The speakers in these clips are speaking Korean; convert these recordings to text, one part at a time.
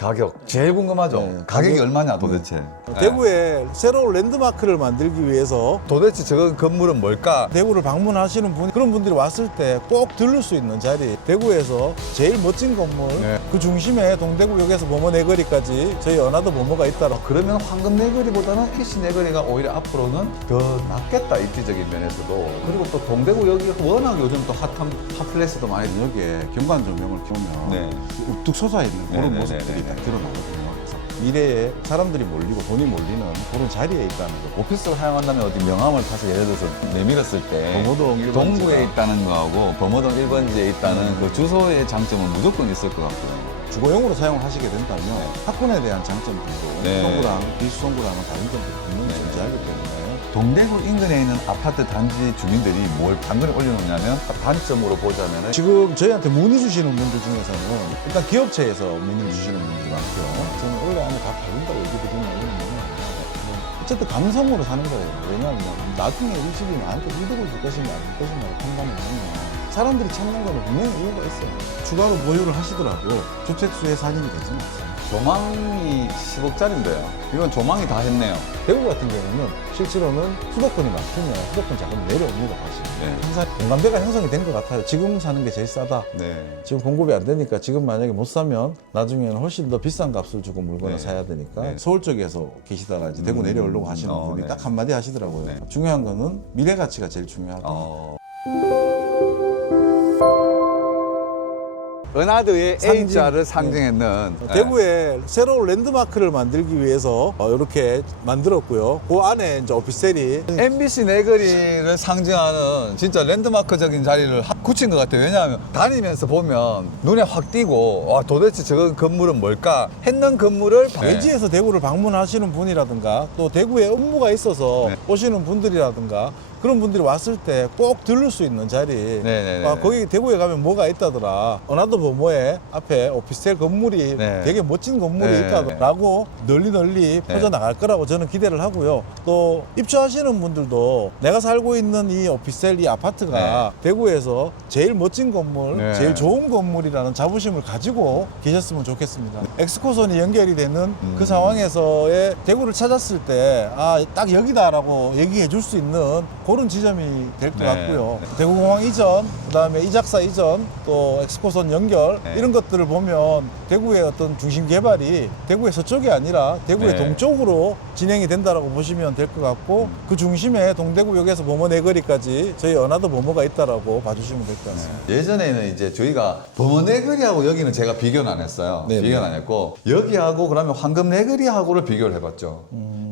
가격 제일 궁금하죠. 네, 가격이 얼마냐 도대체. 대구에 새로운 랜드마크를 만들기 위해서 도대체 저 건물은 뭘까? 대구를 방문하시는 분, 그런 분들이 왔을 때 꼭 들를 수 있는 자리, 대구에서 제일 멋진 건물, 네. 그 중심에 동대구역에서 범어내거리까지 저희 연화도 범어가 있다라. 그러면 황금내거리보다는 PC내거리가 오히려 앞으로는 더 낫겠다, 입지적인 면에서도. 그리고 또 동대구역이 워낙 요즘 또 핫한 핫플레이스도 많이. 여기에 경관 조명을 켜면 네. 우뚝 솟아 있는 그런 네네네네. 모습들이 다 드러나거든요. 그래서 미래에 사람들이 몰리고 돈이 몰리는 그런 자리에 있다는 거. 오피스를 사용한다면 어디 명함을 타서 예를 들어서 내밀었을 때 범어동 1번지가 동구에 있다는 거하고 범어동 1번지에 있다는 그 주소의 장점은 무조건 있을 것 같고요. 주거용으로 사용을 하시게 된다면 학군에 대한 장점들도 네. 수성구랑 비수성구랑은 다른 점들이 분명히 존재하기 때문에 동대구 인근에 있는 아파트 단지 주민들이 뭘 당근에 올려놓냐면 단점으로 보자면 지금 저희한테 문의 주시는 분들 중에서는 일단 기업체에서 문의 주시는 분들이 많고요. 저는 원래 안에 다 다른다고 얘기 드리는 이유는 어쨌든 감성으로 사는 거예요. 왜냐하면 나중에 이 집이 나한테 이득을 줄 것이냐 안 줄 것이냐를 판단을 하면 사람들이 찾는 거는 분명히 이유가 있어요. 추가로 보유를 하시더라도 주택수에 살인이 되지는 않습니다. 조망이 10억짜리인데요. 이건 조망이 다 했네요. 대구 같은 경우는 실제로는 수도권이 막히면 수도권 자금 내려옵니다, 사실. 네. 항상 공감대가 형성이 된 것 같아요. 지금 사는 게 제일 싸다. 네. 지금 공급이 안 되니까 지금 만약에 못 사면 나중에는 훨씬 더 비싼 값을 주고 물건을 네. 사야 되니까 네. 서울 쪽에서 계시다가 이제 대구 내려오려고 하시는 분이 네. 딱 한마디 하시더라고요. 네. 중요한 거는 미래 가치가 제일 중요하다. 은하드의 상징. A자를 상징했는 대구에 새로운 랜드마크를 만들기 위해서 이렇게 만들었고요. 그 안에 이제 오피스텔이 MBC 내거리를 상징하는 진짜 랜드마크적인 자리를 굳힌 것 같아요. 왜냐하면 다니면서 보면 눈에 확 띄고 와 도대체 저 건물은 뭘까 했는 건물을 외지에서 대구를 방문하시는 분이라든가 또 대구에 업무가 있어서 네. 오시는 분들이라든가 그런 분들이 왔을 때 꼭 들를 수 있는 자리. 네네네. 거기 대구에 가면 뭐가 있다더라. 은하도 범어에 앞에 오피스텔 건물이 네. 되게 멋진 건물이 네. 있다라고 널리 퍼져나갈 거라고 저는 기대를 하고요. 또 입주하시는 분들도 내가 살고 있는 이 오피스텔 이 아파트가 대구에서 제일 멋진 건물, 네. 제일 좋은 건물이라는 자부심을 가지고 계셨으면 좋겠습니다. 엑스코선이 연결이 되는 그 상황에서의 대구를 찾았을 때 딱 여기다라고 얘기해 줄 수 있는 그런 지점이 될 것 네. 같고요. 대구공항 이전, 그다음에 이작사 이전, 또 엑스코선 연결 네. 이런 것들을 보면 대구의 어떤 중심 개발이 대구의 서쪽이 아니라 대구의 네. 동쪽으로 진행이 된다라고 보시면 될 것 같고 그 중심에 동대구역에서 범어내거리까지 저희 연화도 범어가 있다라고 봐주시면 될 것 같습니다. 예전에는 이제 저희가 범어내거리하고 여기는 제가 비교는 안 했어요. 네네. 비교는 안 했고 여기하고 그러면 황금내거리하고를 비교를 해봤죠.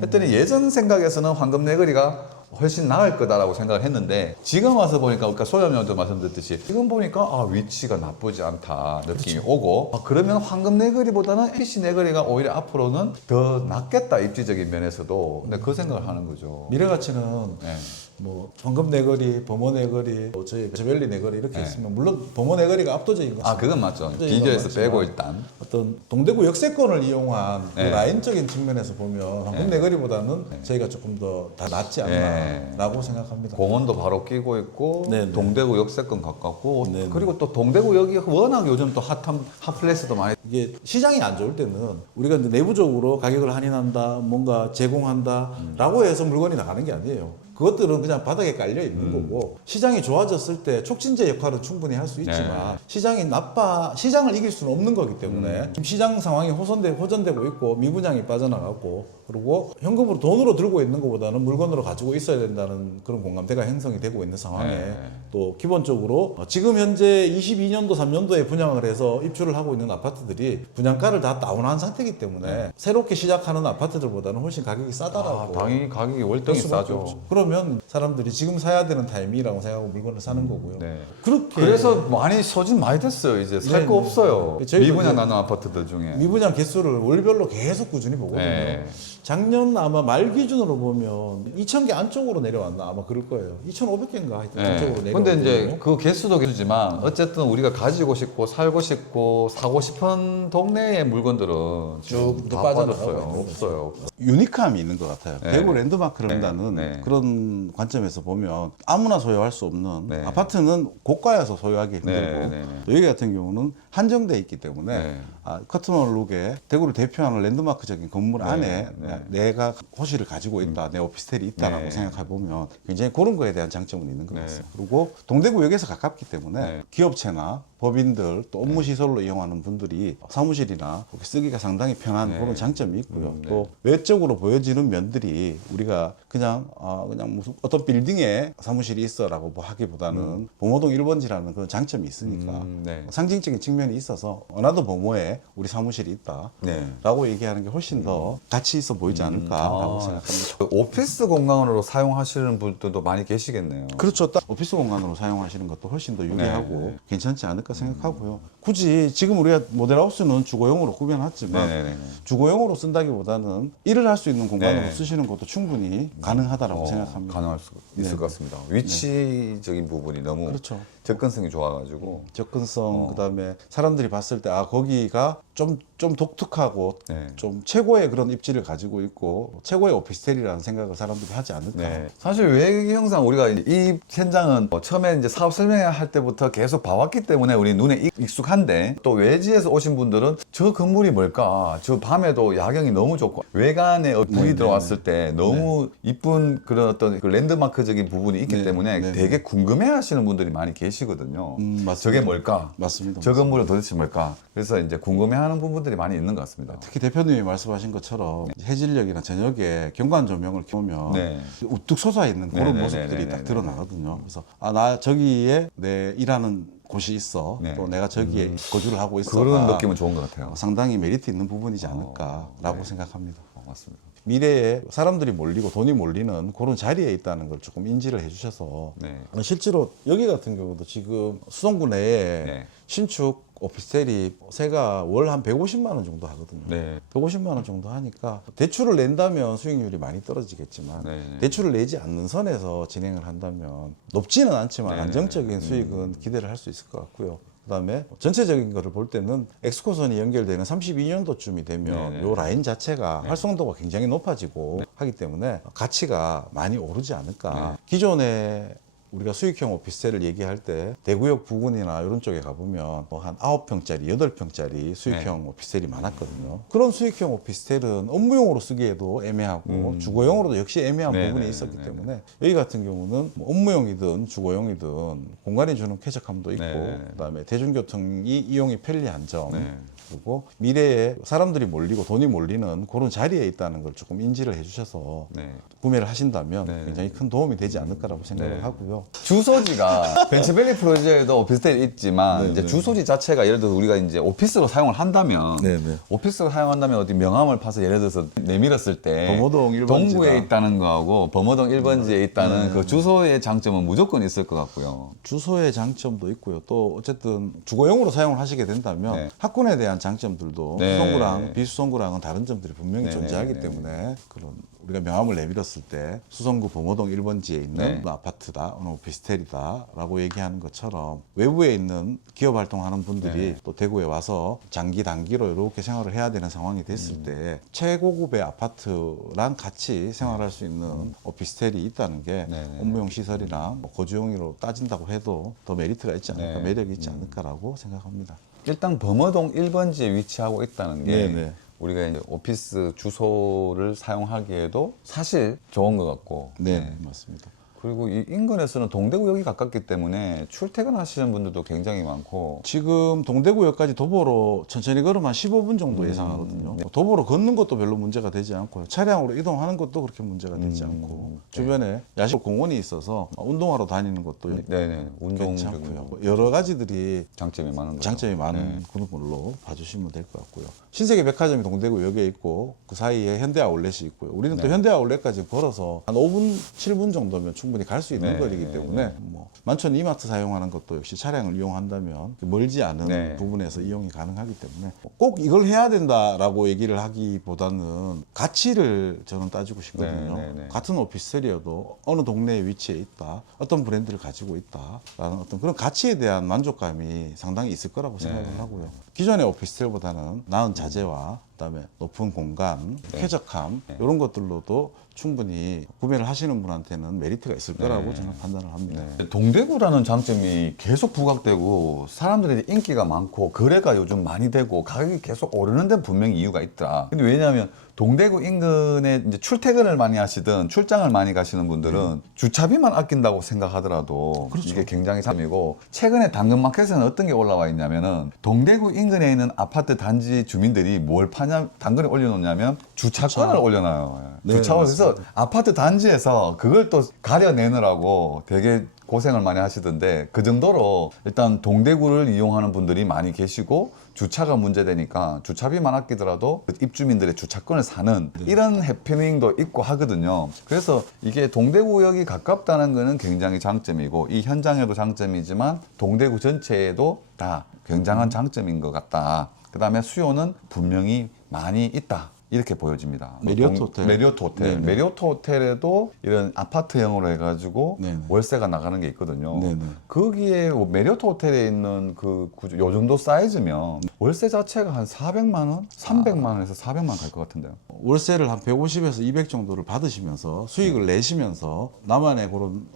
했더니 예전 생각에서는 황금내거리가 훨씬 나을 거다라고 생각을 했는데 지금 와서 보니까 아까 소장님도 말씀드렸듯이 지금 보니까 위치가 나쁘지 않다 느낌이 오고 그러면 황금내거리보다는 PC내거리가 오히려 앞으로는 더 낫겠다, 입지적인 면에서도. 근데 그 생각을 하는 거죠. 미래 가치는 네. 뭐 황금내거리, 범어내거리, 저희 베스벨리 내거리 이렇게 네. 있으면 물론 범어내거리가 압도적인 것입니다. 그건 맞죠. 이건 비교해서 맞지만 빼고 일단. 어떤 동대구 역세권을 이용한 그 네. 라인적인 측면에서 보면 황금내거리보다는 저희가 조금 더 다 낫지 않나라고 생각합니다. 공원도 바로 끼고 있고 네네. 동대구 역세권 가깝고 네네. 그리고 또 동대구역이 워낙 요즘 또 핫한 핫플레이스도 많이. 이게 시장이 안 좋을 때는 우리가 이제 내부적으로 가격을 할인한다, 뭔가 제공한다라고 해서 물건이 나가는 게 아니에요. 그것들은 그냥 바닥에 깔려 있는 거고 시장이 좋아졌을 때 촉진제 역할은 충분히 할 수 있지만 시장을 이길 수는 없는 거기 때문에 지금 시장 상황이 호전되고 있고 미분양이 빠져나가고 그리고 현금으로 돈으로 들고 있는 것보다는 물건으로 가지고 있어야 된다는 그런 공감대가 형성이 되고 있는 상황에 또 기본적으로 지금 현재 22년도 3년도에 분양을 해서 입주를 하고 있는 아파트들이 분양가를 다 다운한 상태이기 때문에 새롭게 시작하는 아파트들보다는 훨씬 가격이 싸다라고 당연히 가격이 월등히 그럴 수밖에 싸죠. 없죠. 그러면 사람들이 지금 사야 되는 타이밍이라고 생각하고 물건을 사는 거고요. 네. 그렇게 그래서 많이 소진 많이 됐어요. 이제 살 네, 거 네. 없어요. 저희도 미분양 이제 나는 아파트들 중에. 미분양 개수를 월별로 계속 꾸준히 보거든요. 네. 작년 아마 말 기준으로 보면 2,000개 안쪽으로 내려왔나 아마 그럴 거예요. 2,500개인가 하여튼 안쪽으로 내려왔거든요. 근데 이제 그 개수도 개수지만 어쨌든 우리가 가지고 싶고 살고 싶고 사고 싶은 동네의 물건들은 쭉 다 빠져나가고 빠졌어요. 있는 없어요. 유니크함이 있는 것 같아요. 네. 대구 랜드마크를 네. 한다는 네. 그런 그런 관점에서 보면 아무나 소유할 수 없는 네. 아파트는 고가여서 소유하기 힘들고 네, 네, 네. 또 여기 같은 경우는 한정돼 있기 때문에 네. 커튼홀룩에 대구를 대표하는 랜드마크적인 건물 네, 안에 네. 내가 호실을 가지고 있다, 내 오피스텔이 있다라고 네. 생각해 보면 굉장히 그런 거에 대한 장점은 있는 것 네. 같습니다. 그리고 동대구역에서 가깝기 때문에 네. 기업체나 법인들 또 업무 시설로 이용하는 분들이 사무실이나 그렇게 쓰기가 상당히 편한 네. 그런 장점이 있고요. 네. 또 외적으로 보여지는 면들이 우리가 그냥 무슨 어떤 빌딩에 사무실이 있어라고 뭐 하기보다는 범호동 1번지라는 그런 장점이 있으니까 네. 상징적인 측면이 있어서 어나더 범호에 우리 사무실이 있다라고 네. 얘기하는 게 훨씬 더 가치 있어 보이지 않을까라고 생각합니다. 그 오피스 공간으로 사용하시는 분들도 많이 계시겠네요. 그렇죠. 딱 오피스 공간으로 사용하시는 것도 훨씬 더 유리하고 네. 괜찮지 않을까 생각하고요. 굳이 지금 우리가 모델하우스는 주거용으로 구별했지만 네, 네, 네. 주거용으로 쓴다기보다는 일을 할 수 있는 공간으로 네. 쓰시는 것도 충분히 가능하다라고 생각합니다. 가능할 수 있을 네. 것 같습니다. 위치적인 부분이 너무 그렇죠. 접근성이 좋아가지고 접근성 그다음에 사람들이 봤을 때 거기가 좀 독특하고 네. 좀 최고의 그런 입지를 가지고 있고 최고의 오피스텔이라는 생각을 사람들이 하지 않을까. 네. 사실 외기 형상 우리가 이 현장은 처음에 이제 사업 설명할 때부터 계속 봐왔기 때문에 우리 눈에 익숙한데 또 외지에서 오신 분들은 저 건물이 뭘까? 저 밤에도 야경이 너무 좋고 외관에 불이 네, 들어왔을 때 너무 이쁜 그런 어떤 그 랜드마크적인 부분이 있기 네, 때문에 네, 되게 궁금해하시는 분들이 많이 계시거든요. 맞습니다. 저게 뭘까? 맞습니다. 저 건물은 도대체 뭘까? 그래서 이제 궁금해하는 부분들이 많이 있는 것 같습니다. 특히 대표님이 말씀하신 것처럼 해질녘이나 저녁에 경관 조명을 켜면 네. 우뚝 솟아 있는 그런 네, 네, 모습들이 네, 네, 딱 네, 드러나거든요. 그래서 나 저기에 내 일하는 곳이 있어. 네. 또 내가 저기에 거주를 하고 있어. 그런 느낌은 좋은 것 같아요. 상당히 메리트 있는 부분이지 않을까라고 네. 생각합니다. 맞습니다. 미래에 사람들이 몰리고 돈이 몰리는 그런 자리에 있다는 걸 조금 인지를 해주셔서 네. 실제로 여기 같은 경우도 지금 수성구 내에 네. 신축 오피스텔이 세가 월 한 150만 원 정도 하거든요. 네. 150만 원 정도 하니까 대출을 낸다면 수익률이 많이 떨어지겠지만 네. 대출을 내지 않는 선에서 진행을 한다면 높지는 않지만 네. 안정적인 수익은 기대를 할 수 있을 것 같고요. 그다음에 전체적인 거를 볼 때는 엑스코선이 연결되는 32년도쯤이 되면 네. 요 라인 자체가 활성도가 굉장히 높아지고 하기 때문에 가치가 많이 오르지 않을까. 기존에 우리가 수익형 오피스텔을 얘기할 때 대구역 부근이나 이런 쪽에 가보면 뭐 한 9평짜리, 8평짜리 수익형 오피스텔이 많았거든요. 그런 수익형 오피스텔은 업무용으로 쓰기에도 애매하고 주거용으로도 역시 애매한 네, 부분이 네, 있었기 네, 때문에 여기 같은 경우는 뭐 업무용이든 주거용이든 공간이 주는 쾌적함도 있고 네. 그다음에 대중교통이 이용이 편리한 점 네. 그리고 미래에 사람들이 몰리고 돈이 몰리는 그런 자리에 있다는 걸 조금 인지를 해주셔서 네. 구매를 하신다면 네. 굉장히 큰 도움이 되지 않을까라고 생각을 네. 하고요. 주소지가 벤처밸리 프로젝트도 오피스텔이 있지만 네, 이제 네. 주소지 자체가 예를 들어서 우리가 이제 오피스로 사용을 한다면 네, 네. 오피스로 사용한다면 어디 명함을 파서 예를 들어서 내밀었을 때 범어동 1번지다. 동구에 있다는 거하고 범어동 1번지에 있다는 네. 그 주소의 장점은 무조건 있을 것 같고요. 주소의 장점도 있고요. 또 어쨌든 주거용으로 사용을 하시게 된다면 네. 학군에 대한 장점들도 네. 수성구랑 비수성구랑은 다른 점들이 분명히 네, 존재하기 네, 네, 때문에 그런 우리가 명함을 내밀었을 때 수성구 범어동 1번지에 있는 네. 아파트다, 어느 오피스텔이다라고 얘기하는 것처럼 외부에 있는 기업 활동하는 분들이 네. 또 대구에 와서 장기 단기로 이렇게 생활을 해야 되는 상황이 됐을 때 최고급의 아파트랑 같이 생활할 수 있는 오피스텔이 있다는 게 네, 네. 업무용 시설이나 뭐 거주용으로 따진다고 해도 더 메리트가 있지 않을까, 네. 매력이 있지 않을까라고 생각합니다. 일단 범어동 1번지에 위치하고 있다는 게 네네. 우리가 이제 오피스 주소를 사용하기에도 사실 좋은 것 같고 네, 맞습니다. 그리고 이 인근에서는 동대구역이 가깝기 때문에 출퇴근하시는 분들도 굉장히 많고 지금 동대구역까지 도보로 천천히 걸으면 한 15분 정도 예상하거든요. 네. 도보로 걷는 것도 별로 문제가 되지 않고요. 차량으로 이동하는 것도 그렇게 문제가 되지 않고 주변에 야식 공원이 있어서 운동하러 다니는 것도 네네 운동적인 괜찮고요. 여러 가지들이 장점이 많은 거죠. 장점이 많은 그런 걸로 봐주시면 될 것 같고요. 신세계 백화점이 동대구역에 있고 그 사이에 현대 아울렛이 있고요. 우리는 또 현대 아울렛까지 걸어서 한 5분, 7분 정도면 충분히 갈 수 있는 네, 거리이기 네, 때문에 뭐 만촌 이마트 사용하는 것도 역시 차량을 이용한다면 멀지 않은 네. 부분에서 이용이 가능하기 때문에 꼭 이걸 해야 된다라고 얘기를 하기보다는 가치를 저는 따지고 싶거든요. 네, 네, 네. 같은 오피스텔이어도 어느 동네에 위치해 있다, 어떤 브랜드를 가지고 있다라는 어떤 그런 가치에 대한 만족감이 상당히 있을 거라고 생각을 하고요. 기존의 오피스텔보다는 나은 자재와 그다음에 높은 공간, 쾌적함 이런 것들로도 충분히 구매를 하시는 분한테는 메리트가 있을 거라고 저는 판단을 합니다. 동대구라는 장점이 계속 부각되고 사람들이 인기가 많고 거래가 요즘 많이 되고 가격이 계속 오르는 데는 분명히 이유가 있더라. 근데 왜냐하면 동대구 인근에 이제 출퇴근을 많이 하시든 출장을 많이 가시는 분들은 주차비만 아낀다고 생각하더라도 이게 굉장히 삶이고, 최근에 당근마켓에는 어떤 게 올라와 있냐면은 동대구 인근에 있는 아파트 단지 주민들이 뭘 파냐, 당근에 올려놓냐면 주차권을 올려놔요. 네, 주차권. 그래서 아파트 단지에서 그걸 또 가려내느라고 되게 고생을 많이 하시던데, 그 정도로 일단 동대구를 이용하는 분들이 많이 계시고 주차가 문제되니까 주차비만 아끼더라도 입주민들의 주차권을 사는 이런 해프닝도 있고 하거든요. 그래서 이게 동대구역이 가깝다는 거는 굉장히 장점이고, 이 현장에도 장점이지만 동대구 전체에도 다 굉장한 장점인 것 같다. 그 다음에 수요는 분명히 많이 있다. 이렇게 보여집니다. 메리어트 호텔. 메리어트 호텔. 네네. 메리어트 호텔에도 이런 아파트형으로 해가지고 네네. 월세가 나가는 게 있거든요. 네네. 거기에 메리어트 호텔에 있는 그 구조, 요 정도 사이즈면 월세 자체가 한 400만 원, 300만 원에서 400만 원 갈 것 같은데요. 월세를 한 150에서 200 정도를 받으시면서 수익을 내시면서 나만의 그런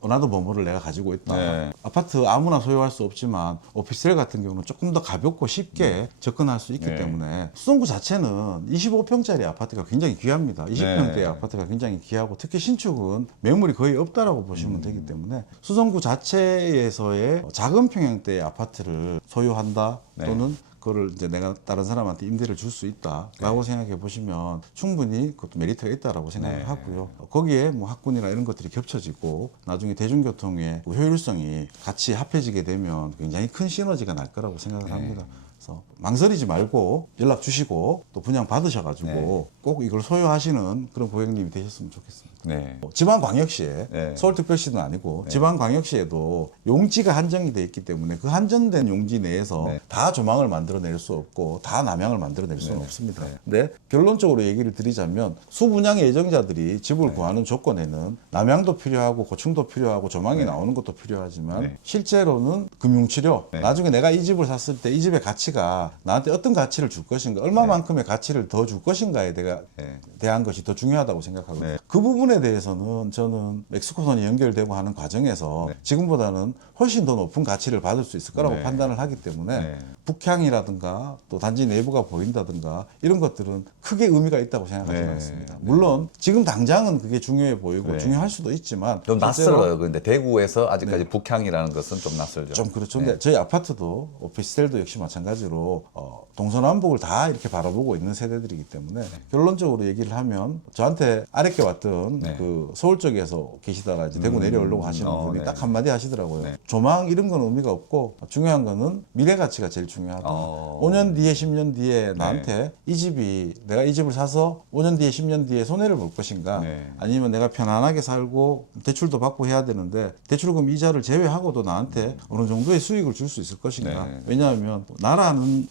어나더 버머를 내가 가지고 있다. 네. 아파트 아무나 소유할 수 없지만 오피스텔 같은 경우는 조금 더 가볍고 쉽게 접근할 수 있기 네. 때문에 수성구 자체는 25평짜리 아파트가 굉장히 귀합니다. 20평대 네. 아파트가 굉장히 귀하고 특히 신축은 매물이 거의 없다라고 보시면 되기 때문에 수성구 자체에서의 작은 평형대의 아파트를 소유한다 네. 또는 그거를 이제 내가 다른 사람한테 임대를 줄 수 있다라고 생각해 보시면 충분히 그것도 메리트가 있다라고 생각을 네. 하고요. 거기에 뭐 학군이나 이런 것들이 겹쳐지고 나중에 대중교통의 그 효율성이 같이 합해지게 되면 굉장히 큰 시너지가 날 거라고 생각을 합니다. 그래서 망설이지 말고 연락 주시고 또 분양 받으셔가지고 꼭 이걸 소유하시는 그런 고객님이 되셨으면 좋겠습니다. 네. 지방광역시에 네. 서울특별시는 아니고 지방광역시에도 용지가 한정이 돼 있기 때문에 그 한정된 용지 내에서 네. 다 조망을 만들어낼 수 없고 다 남향을 만들어낼 수는 없습니다. 근데 결론적으로 얘기를 드리자면 수분양의 예정자들이 집을 구하는 조건에는 남향도 필요하고 고층도 필요하고 조망이 나오는 것도 필요하지만 네. 실제로는 금융치료 나중에 내가 이 집을 샀을 때 이 집의 가치가 나한테 어떤 가치를 줄 것인가 얼마만큼의 가치를 더 줄 것인가에 대한 것이 더 중요하다고 생각하거든요. 네. 그 부분에 대해서는 저는 멕시코선이 연결되고 하는 과정에서 지금보다는 훨씬 더 높은 가치를 받을 수 있을 거라고 네. 판단을 하기 때문에 네. 북향이라든가 또 단지 내부가 보인다든가 이런 것들은 크게 의미가 있다고 생각하지 네. 않습니다. 물론 지금 당장은 그게 중요해 보이고 네. 중요할 수도 있지만 좀 실제로 낯설어요. 근데 대구에서 아직까지 북향이라는 것은 좀 낯설죠. 좀 그렇죠. 근데 저희 아파트도 오피스텔도 역시 마찬가지로 동서남북을 다 이렇게 바라보고 있는 세대들이기 때문에 결론적으로 얘기를 하면 저한테 아랫게 왔던 네. 그 서울 쪽에서 계시다가 이제 대구 내려오려고 하시는 분이 네. 딱 한마디 하시더라고요. 네. 조망 이런 건 의미가 없고 중요한 거는 미래 가치가 제일 중요하다. 5년 뒤에 10년 뒤에 나한테 이 집이 내가 이 집을 사서 5년 뒤에 10년 뒤에 손해를 볼 것인가 네. 아니면 내가 편안하게 살고 대출도 받고 해야 되는데 대출금 이자를 제외하고도 나한테 어느 정도의 수익을 줄 수 있을 것인가. 네. 왜냐하면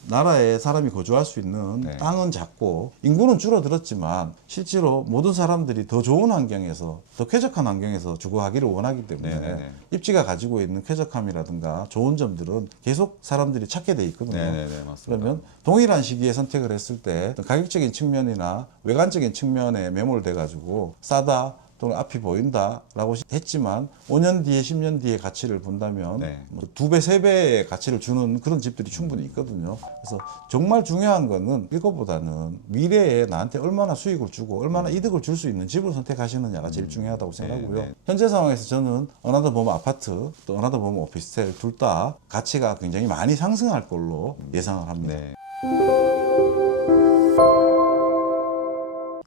나라에 사람이 거주할 수 있는 네. 땅은 작고 인구는 줄어들었지만 실제로 모든 사람들이 더 좋은 환경에서 더 쾌적한 환경에서 주거하기를 원하기 때문에 네. 입지가 가지고 있는 쾌적함이라든가 좋은 점들은 계속 사람들이 찾게 돼 있거든요. 네, 맞습니다. 그러면 동일한 시기에 선택을 했을 때 어떤 가격적인 측면이나 외관적인 측면에 매몰돼 가지고 싸다 또는 앞이 보인다라고 했지만 5년 뒤에 10년 뒤에 가치를 본다면 네. 뭐 2배, 3배의 가치를 주는 그런 집들이 충분히 있거든요. 그래서 정말 중요한 거는 이거보다는 미래에 나한테 얼마나 수익을 주고 얼마나 이득을 줄 수 있는 집을 선택하시느냐가 제일 중요하다고 생각하고요. 네. 현재 상황에서 저는 어나더 봄 아파트 또 어나더 봄 오피스텔 둘 다 가치가 굉장히 많이 상승할 걸로 예상을 합니다. 네.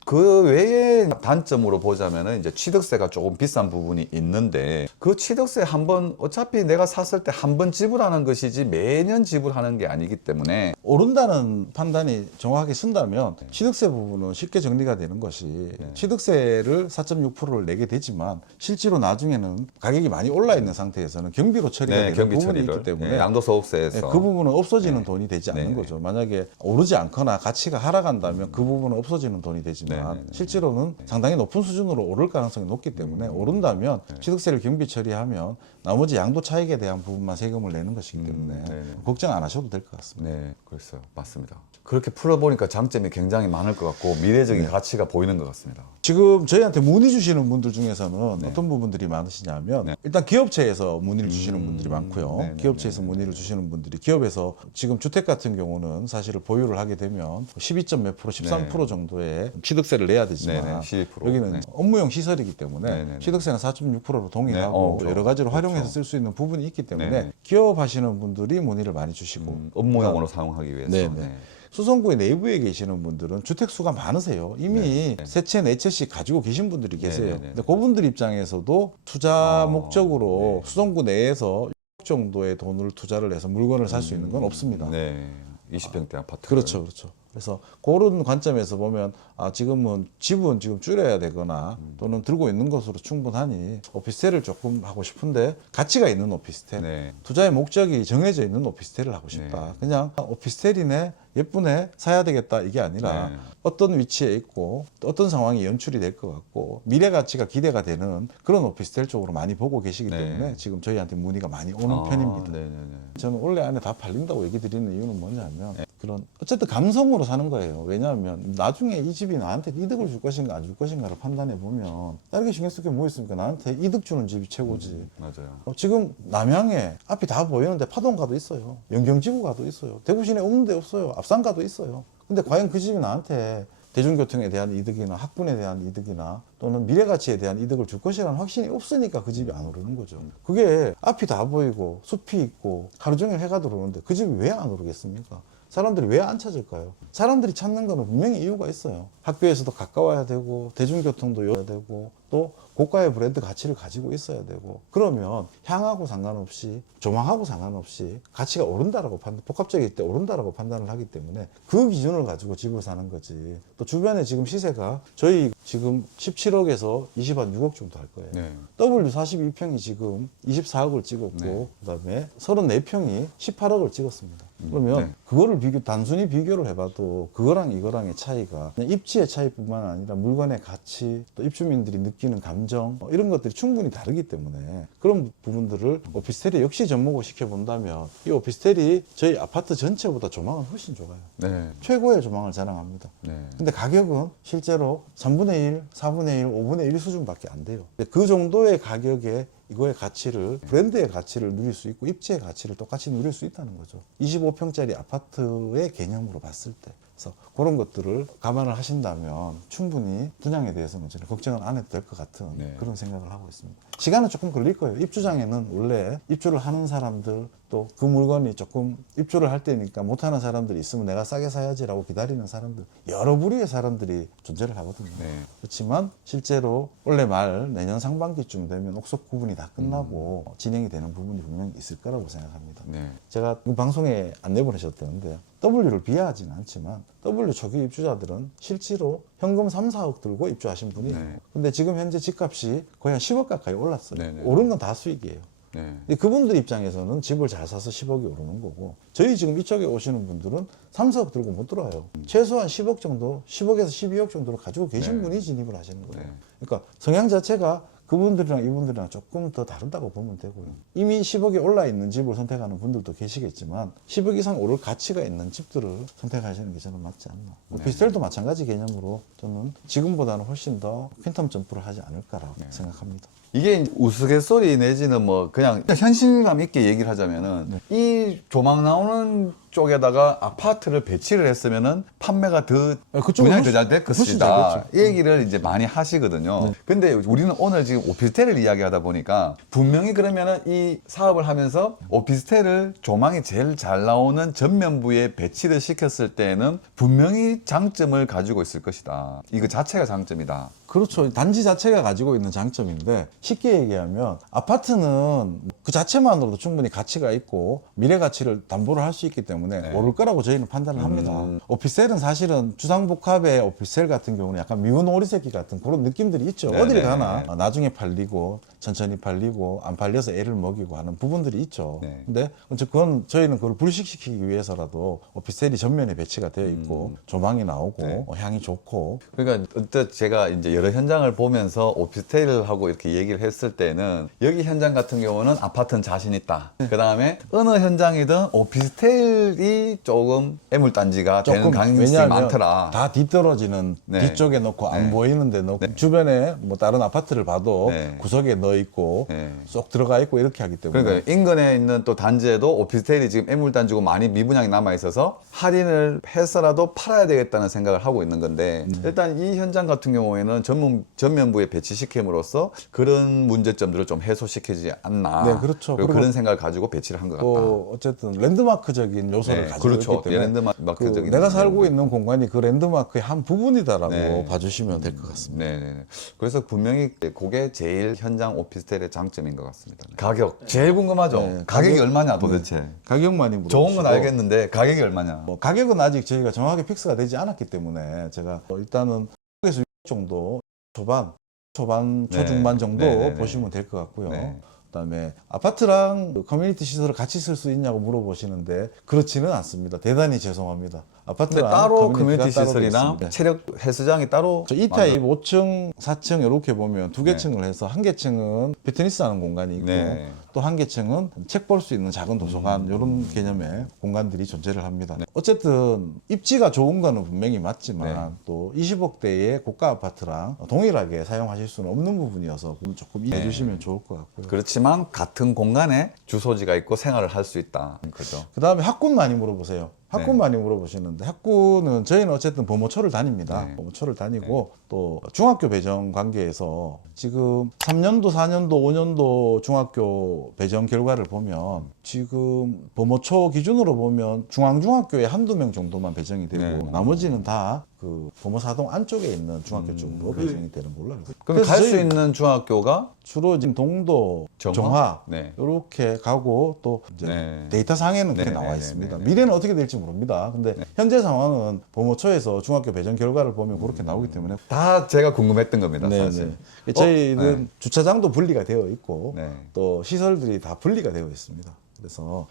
그 외에 단점으로 보자면은 이제 취득세가 조금 비싼 부분이 있는데, 그 취득세 한번 어차피 내가 샀을 때 한 번 지불하는 것이지 매년 지불하는 게 아니기 때문에 오른다는 판단이 정확하게 쓴다면 취득세 부분은 쉽게 정리가 되는 것이 취득세를 4.6%를 내게 되지만 실제로 나중에는 가격이 많이 올라 있는 상태에서는 경비로 처리가 되는 경비 부분이 처리를 있기 때문에 양도소득세에서 그 부분은 없어지는 돈이 되지 않는 네. 거죠. 만약에 오르지 않거나 가치가 하락한다면 그 부분은 없어지는 돈이 되지만 네, 네, 네. 실제로는 상당히 높은 수준으로 오를 가능성이 높기 때문에 오른다면 취득세를 경비 처리하면 나머지 양도 차익에 대한 부분만 세금을 내는 것이기 때문에 네, 네. 걱정 안 하셔도 될 것 같습니다. 네, 그랬어요. 맞습니다. 그렇게 풀어보니까 장점이 굉장히 많을 것 같고 미래적인 가치가 보이는 것 같습니다. 지금 저희한테 문의 주시는 분들 중에서는 어떤 부분들이 많으시냐면 일단 기업체에서 문의를 주시는 분들이 많고요. 네, 네, 기업체에서 문의를 주시는 분들이 기업에서 지금 주택 같은 경우는 사실 보유를 하게 되면 12점 몇 프로, 13% 정도의 취득세를 내야 되지만 네, 네, 12%. 여기는 네. 업무용 시설이기 때문에 네, 네, 네. 취득세는 4.6%로 동일하고 네, 그렇죠. 여러 가지로 활용해서 그렇죠. 쓸 수 있는 부분이 있기 때문에 네, 네. 기업 하시는 분들이 문의를 많이 주시고 업무용으로 사용하기 위해서. 네, 네. 수성구의 내부에 계시는 분들은 주택수가 많으세요. 이미 세 채, 네 채씩 가지고 계신 분들이 계세요. 네, 네, 네. 근데 그분들 입장에서도 투자 목적으로 네. 수성구 내에서 6억 정도의 돈을 투자를 해서 물건을 살 수 있는 건 없습니다. 네. 20평대 아파트. 그렇죠, 그렇죠. 그래서 그런 관점에서 보면 지금은 집은 지금 줄여야 되거나 또는 들고 있는 것으로 충분하니 오피스텔을 조금 하고 싶은데 가치가 있는 오피스텔, 네. 투자의 목적이 정해져 있는 오피스텔을 하고 싶다. 네. 그냥 오피스텔이네 예쁘네 사야 되겠다 이게 아니라 네. 어떤 위치에 있고 또 어떤 상황이 연출이 될 것 같고 미래 가치가 기대가 되는 그런 오피스텔 쪽으로 많이 보고 계시기 네. 때문에 지금 저희한테 문의가 많이 오는 편입니다. 네, 네, 네. 저는 원래 안에 다 팔린다고 얘기 드리는 이유는 뭐냐면 그런 어쨌든 감성으로 사는 거예요. 왜냐하면 나중에 이 집이 나한테 이득을 줄 것인가 안 줄 것인가를 판단해 보면 다르게 신경 쓸 게 뭐 있습니까? 나한테 이득 주는 집이 최고지. 맞아요. 지금 남양에 앞이 다 보이는데 파동가도 있어요. 영경지구가도 있어요. 대구 시내 없는 데 없어요. 앞산가도 있어요. 근데 과연 그 집이 나한테 대중교통에 대한 이득이나 학군에 대한 이득이나 또는 미래가치에 대한 이득을 줄 것이라는 확신이 없으니까 그 집이 안 오르는 거죠. 그게 앞이 다 보이고 숲이 있고 하루 종일 해가 들어오는데 그 집이 왜 안 오르겠습니까? 사람들이 왜 안 찾을까요? 사람들이 찾는 거는 분명히 이유가 있어요. 학교에서도 가까워야 되고 대중교통도 이어야 되고 또 고가의 브랜드 가치를 가지고 있어야 되고 그러면 향하고 상관없이 조망하고 상관없이 가치가 오른다라고 복합적일 때 오른다라고 판단을 하기 때문에 그 기준을 가지고 집을 사는 거지. 또 주변에 지금 시세가 저희 지금 17억에서 20한 6억 정도 할 거예요. 네. W42평이 지금 24억을 찍었고 네. 그다음에 34평이 18억을 찍었습니다. 그러면 네. 그거를 단순히 비교를 해봐도 그거랑 이거랑의 차이가 그냥 입지의 차이뿐만 아니라 물건의 가치 또 입주민들이 느끼는 감정 이런 것들이 충분히 다르기 때문에 그런 부분들을 오피스텔에 역시 접목을 시켜본다면 이 오피스텔이 저희 아파트 전체보다 조망은 훨씬 좋아요. 네. 최고의 조망을 자랑합니다. 네. 근데 가격은 실제로 3분의 1, 4분의 1, 5분의 1 수준밖에 안 돼요. 근데 그 정도의 가격에 이거의 가치를 브랜드의 가치를 누릴 수 있고 입지의 가치를 똑같이 누릴 수 있다는 거죠. 25평짜리 아파트의 개념으로 봤을 때. 그래서 그런 것들을 감안을 하신다면 충분히 분양에 대해서는 저는 걱정은 안 해도 될 것 같은 네. 그런 생각을 하고 있습니다. 시간은 조금 걸릴 거예요. 입주장에는 원래 입주를 하는 사람들 또 그 물건이 조금 입주를 할 때니까 못하는 사람들이 있으면 내가 싸게 사야지라고 기다리는 사람들 여러 부류의 사람들이 존재를 하거든요. 네. 그렇지만 실제로 올해 말 내년 상반기쯤 되면 옥석 구분이 다 끝나고 진행이 되는 부분이 분명히 있을 거라고 생각합니다. 네. 제가 이 방송에 안내 보내셨다는데 W를 비하하지는 않지만 W 초기 입주자들은 실제로 현금 3, 4억 들고 입주하신 분이에요. 네. 근데 지금 현재 집값이 거의 한 10억 가까이 올랐어요. 네, 네. 오른 건 다 수익이에요. 네. 근데 그분들 입장에서는 집을 잘 사서 10억이 오르는 거고 저희 지금 이쪽에 오시는 분들은 3, 4억 들고 못 들어와요. 최소한 10억 정도, 10억에서 12억 정도를 가지고 계신 네. 분이 진입을 하시는 거예요. 네. 그러니까 성향 자체가 그분들이랑 이분들이랑 조금 더 다르다고 보면 되고요. 이미 10억이 올라 있는 집을 선택하는 분들도 계시겠지만 10억 이상 오를 가치가 있는 집들을 선택하시는 게 저는 맞지 않나. 오피스텔도 마찬가지 개념으로 저는 지금보다는 훨씬 더 퀸텀 점프를 하지 않을까라고 생각합니다. 이게 우스갯소리 내지는 뭐 그냥 현실감 있게 얘기를 하자면은 이 조망 나오는 쪽에다가 아파트를 배치를 했으면은 판매가 더 그쪽은 분양이 더 잘 될 훨씬 잘 것이다. 됐죠. 이 얘기를 이제 많이 하시거든요. 근데 우리는 오늘 지금 오피스텔을 이야기하다 보니까 분명히 그러면은 이 사업을 하면서 오피스텔을 조망이 제일 잘 나오는 전면부에 배치를 시켰을 때에는 분명히 장점을 가지고 있을 것이다. 이거 자체가 장점이다. 그렇죠. 단지 자체가 가지고 있는 장점인데 쉽게 얘기하면 아파트는 그 자체만으로도 충분히 가치가 있고 미래 가치를 담보를 할 수 있기 때문에 네. 오를 거라고 저희는 판단을 합니다. 오피스텔은 사실은 주상복합의 오피스텔 같은 경우는 약간 미운 오리새끼 같은 그런 느낌들이 있죠. 네, 어딜 네. 가나 나중에 팔리고 천천히 팔리고 안 팔려서 애를 먹이고 하는 부분들이 있죠. 네. 근데 그건 저희는 그걸 불식시키기 위해서라도 오피스텔이 전면에 배치가 되어 있고 조망이 나오고 네. 향이 좋고 그러니까 어때 제가 이제 여러 현장을 보면서 오피스텔하고 이렇게 얘기를 했을 때는 여기 현장 같은 경우는 아파트는 자신 있다. 그 다음에 어느 현장이든 오피스텔이 조금 애물단지가 되는 가능성이 왜냐하면 많더라. 다 뒤떨어지는 네. 뒤쪽에 놓고 안 네. 보이는 데 놓고 주변에 뭐 다른 아파트를 봐도 네. 구석에 넣어 있고 네. 쏙 들어가 있고 이렇게 하기 때문에 그러니까 인근에 있는 또 단지에도 오피스텔이 지금 애물단지고 많이 미분양이 남아 있어서 할인을 해서라도 팔아야 되겠다는 생각을 하고 있는 건데 일단 이 현장 같은 경우에는 전면부에 배치시킴으로써 그런 문제점들을 좀 해소시키지 않나. 네, 그렇죠. 그리고 그리고 그런 생각을 가지고 배치를 한 것 같다. 또 어쨌든 랜드마크적인 요소를 네, 가지고 그렇죠. 있기 때문에 랜드마크적인 그 내가 살고 내용들. 있는 공간이 그 랜드마크의 한 부분이다라고 네. 봐주시면 될 것 같습니다. 네네네. 그래서 분명히 그게 제일 현장 오피스텔의 장점인 것 같습니다. 가격 제일 궁금하죠. 네, 가격이 가격. 얼마냐 도대체. 가격만이 좋은 건 물어보시고 알겠는데 가격이 얼마냐. 뭐 가격은 아직 저희가 정확하게 픽스가 되지 않았기 때문에 제가 일단은 6에서 6 정도 초반, 네. 초중반 정도 네네네. 보시면 될 것 같고요. 네. 그다음에 아파트랑 그 커뮤니티 시설을 같이 쓸 수 있냐고 물어보시는데 그렇지는 않습니다. 대단히 죄송합니다. 근데 아파트랑 따로 커뮤니티가 커뮤니티 따로 시설이나 있습니다. 체력 해수장이 따로 저 2타입 5층, 4층 이렇게 보면 두 개 층을 해서 한 개 층은 피트니스 하는 공간이 있고 네. 또 한 개 층은 책 볼 수 있는 작은 도서관 이런 개념의 공간들이 존재를 합니다. 어쨌든 입지가 좋은 거는 분명히 맞지만 네. 또 20억대의 고가 아파트랑 동일하게 사용하실 수는 없는 부분이어서 조금 이해해 주시면 좋을 것 같고요. 그렇지만 같은 공간에 주소지가 있고 생활을 할 수 있다. 그죠. 그다음에 학군 많이 물어보세요. 학군 네. 많이 물어보시는데 학군은 저희는 어쨌든 범어초를 다닙니다. 네. 범어초를 다니고 또 중학교 배정 관계에서 지금 3년도, 4년도, 5년도 중학교 배정 결과를 보면 지금 범어초 기준으로 보면 중앙중학교에 한두 명 정도만 배정이 되고 네. 나머지는 다 그 범어사동 안쪽에 있는 중학교 쪽으로 배정이 되는 걸로 알고 있습니다. 그럼 갈 수 저희 있는 중학교가 주로 지금 동도, 정화? 정화, 네. 이렇게 가고 또 이제 네. 데이터 상에는 그렇게 네, 나와 네, 있습니다. 네, 네. 미래는 어떻게 될지 모릅니다. 근데 현재 상황은 범어초에서 중학교 배정 결과를 보면 그렇게 나오기 때문에 다 제가 궁금했던 겁니다. 사실. 저희는 네. 주차장도 분리가 되어 있고 네. 또 시설들이 다 분리가 되어 있습니다. 그래서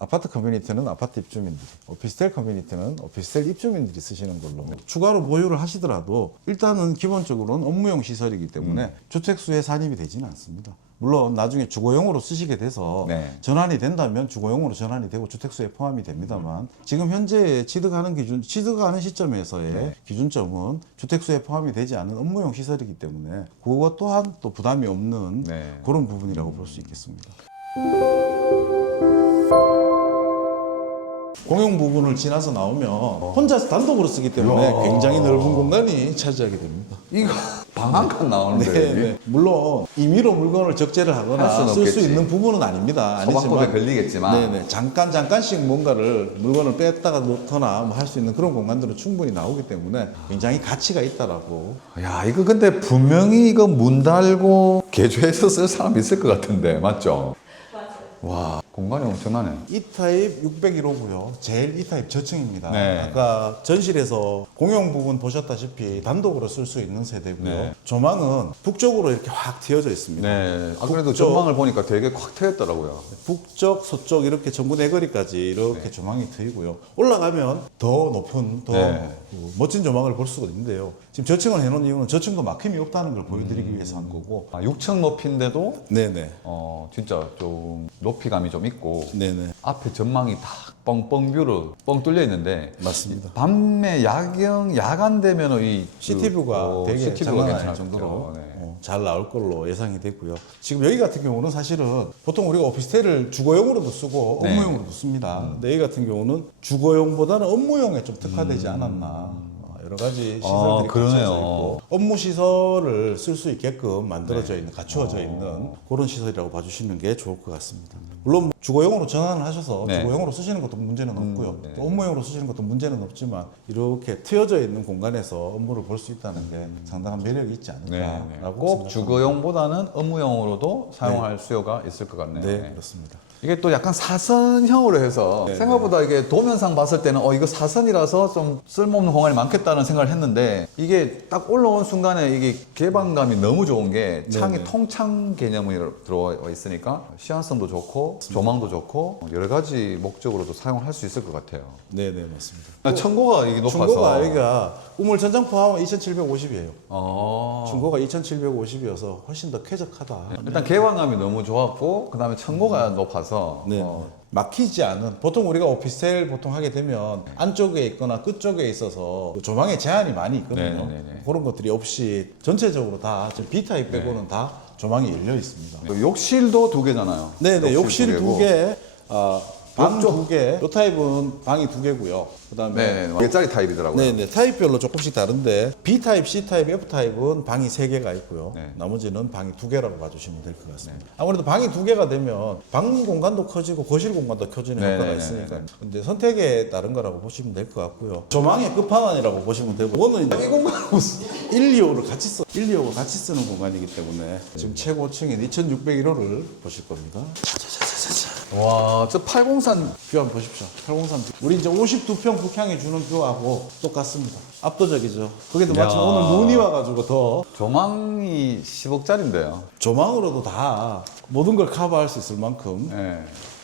아파트 커뮤니티는 아파트 입주민들이, 오피스텔 커뮤니티는 오피스텔 입주민들이 쓰시는 걸로 추가로 보유를 하시더라도 일단은 기본적으로는 업무용 시설이기 때문에 주택수에 산입이 되지는 않습니다. 물론 나중에 주거용으로 쓰시게 돼서 네. 전환이 된다면 주거용으로 전환이 되고 주택수에 포함이 됩니다만 지금 현재 취득하는 시점에서의 기준점은 주택수에 포함이 되지 않은 업무용 시설이기 때문에 그것 또한 또 부담이 없는 네. 그런 부분이라고 볼 수 있겠습니다. 공용 부분을 지나서 나오면 혼자서 단독으로 쓰기 때문에 야. 굉장히 넓은 공간이 차지하게 됩니다. 이거 방 한 칸 나오는데 네. 물론 임의로 물건을 적재를 할 하거나 수는 쓸 수 없겠지. 있는 부분은 아닙니다. 소방법에 걸리겠지만 네네. 잠깐씩 뭔가를 물건을 뺐다가 놓거나 뭐 할 수 있는 그런 공간들은 충분히 나오기 때문에 굉장히 가치가 있다라고. 야 이거 근데 분명히 이거 문 달고 개조해서 쓸 사람 있을 것 같은데 맞죠? 와 공간이 엄청나네. 2타입 601호고요. 제일 2타입 저층입니다. 네. 아까 전실에서 공용 부분 보셨다시피 단독으로 쓸 수 있는 세대고요. 네. 조망은 북쪽으로 이렇게 확 트여져 있습니다. 네. 아 그래도 북쪽. 전망을 보니까 되게 콱 트였더라고요. 북쪽, 서쪽 이렇게 전부 네거리까지 이렇게 조망이 트이고요. 올라가면 더 높은, 더 네. 그 멋진 조망을 볼 수가 있는데요. 지금 저층을 해놓은 이유는 저층도 막힘이 없다는 걸 보여드리기 위해서 한 거고. 아, 6층 높이인데도 네네. 진짜 좀 높이감이 좀 있고 네네. 앞에 전망이 다 뻥뻥 뷰로 뻥 뚫려 있는데 맞습니다. 밤에 야간 되면 이 시티뷰가 되게 시티뷰가 장난 아닐 괜찮을 정도로 것 같아요. 네. 잘 나올 걸로 예상이 되고요. 지금 여기 같은 경우는 사실은 보통 우리가 오피스텔을 주거용으로도 쓰고 네. 업무용으로도 씁니다. 근데 여기 같은 경우는 주거용보다는 업무용에 좀 특화되지 않았나. 여러 가지 시설들이 그러네요. 갖춰져 있고 업무 시설을 쓸 수 있게끔 만들어져 있는, 갖추어져 있는 그런 시설이라고 봐주시는 게 좋을 것 같습니다. 물론 주거용으로 전환을 하셔서 네. 주거용으로 쓰시는 것도 문제는 없고요. 네. 또 업무용으로 쓰시는 것도 문제는 없지만 이렇게 트여져 있는 공간에서 업무를 볼 수 있다는 게 상당한 매력이 있지 않을까라고 꼭 생각합니다. 주거용보다는 업무용으로도 사용할 수요가 있을 것 같네요. 네, 그렇습니다. 이게 또 약간 사선형으로 해서 네, 생각보다 이게 도면상 봤을 때는 이거 사선이라서 좀 쓸모없는 공간이 많겠다는 생각을 했는데 이게 딱 올라온 순간에 이게 개방감이 너무 좋은 게 창이 네. 통창 개념이 들어와 있으니까 시안성도 좋고 조망도 좋고 여러 가지 목적으로도 사용할 수 있을 것 같아요. 네, 네, 맞습니다. 청고가 이게 높아서 중고가 여기가 우물 전장 포함하면 2,750이에요. 어. 중고가 2,750이어서 훨씬 더 쾌적하다. 일단 개방감이 너무 좋았고 그다음에 청고가 높아서 네. 막히지 않은 보통 우리가 오피스텔 보통 하게 되면 안쪽에 있거나 끝쪽에 있어서 조망에 제한이 많이 있거든요. 네네네. 그런 것들이 없이 전체적으로 다 지금 B타입 빼고는 다 조망이 열려 있습니다. 욕실도 2개잖아요. 네네 욕실 두 개고. 2개, 방 욕조. 2개. 이 타입은 방이 2개고요. 그다음에 네네. 이게 짜리 타입이더라고요. 네네 타입별로 조금씩 다른데 B 타입, C 타입, F 타입은 방이 3개가 있고요. 네. 나머지는 방이 2개라고 봐주시면 될 것 같습니다. 아무래도 방이 2개가 되면 방 공간도 커지고 거실 공간도 커지는 네, 효과가 네, 있으니까 네, 근데 선택에 따른 거라고 보시면 될 것 같고요. 조망의 끝판왕이라고 보시면 되고 이거는 이 공간 1, 2호를 같이 1, 2호가 같이 쓰는 공간이기 때문에 지금 최고층인 2601호를 보실 겁니다. 와, 저 803 뷰 한번 보십시오. 803 뷰. 우리 이제 52평 북향이 주는 뷰하고 똑같습니다. 압도적이죠. 거기도 마침 야. 오늘 눈이 와가지고 더 조망이 10억짜리인데요. 조망으로도 다 모든 걸 커버할 수 있을 만큼 네.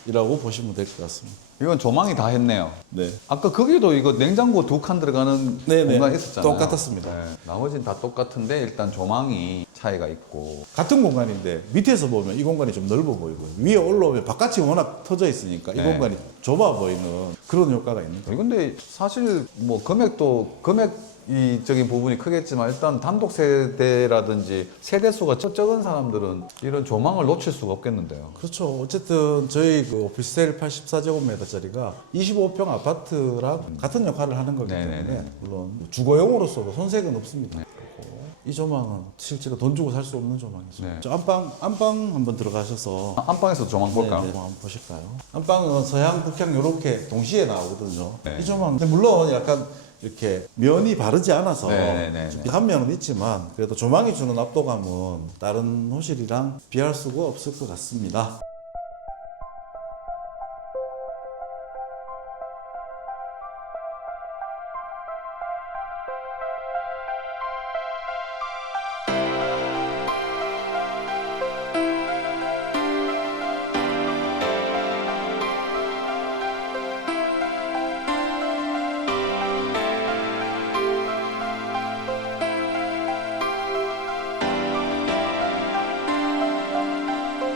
이라고 보시면 될 것 같습니다. 이건 조망이 다 했네요. 네. 아까 거기도 이거 냉장고 2칸 들어가는 네네. 공간이 있었잖아요. 똑같았습니다. 네. 나머지는 다 똑같은데 일단 조망이 차이가 있고. 같은 공간인데 밑에서 보면 이 공간이 좀 넓어 보이고요. 위에 올라오면 바깥이 워낙 터져 있으니까 이 네. 공간이 좁아 보이는 그런 효과가 있는 거예요. 근데 사실 뭐 금액적인 부분이 크겠지만 일단 단독 세대라든지 세대수가 적은 사람들은 이런 조망을 놓칠 수가 없겠는데요. 그렇죠. 어쨌든 저희 그 오피스텔 84제곱미터짜리가 25평 아파트랑 같은 역할을 하는 거기 때문에 네네네. 물론 주거용으로서도 손색은 없습니다. 그리고 이 조망은 실제로 돈 주고 살 수 없는 조망이죠. 네. 저 안방 한번 들어가셔서 안방에서 조망 볼까? 네, 한번 보실까요? 안방은 서양, 북향 이렇게 동시에 나오거든요. 네. 이 조망 근데 물론 약간 이렇게 면이 바르지 않아서 네네네. 좀 한 면은 있지만 그래도 조망이 주는 압도감은 다른 호실이랑 비할 수가 없을 것 같습니다.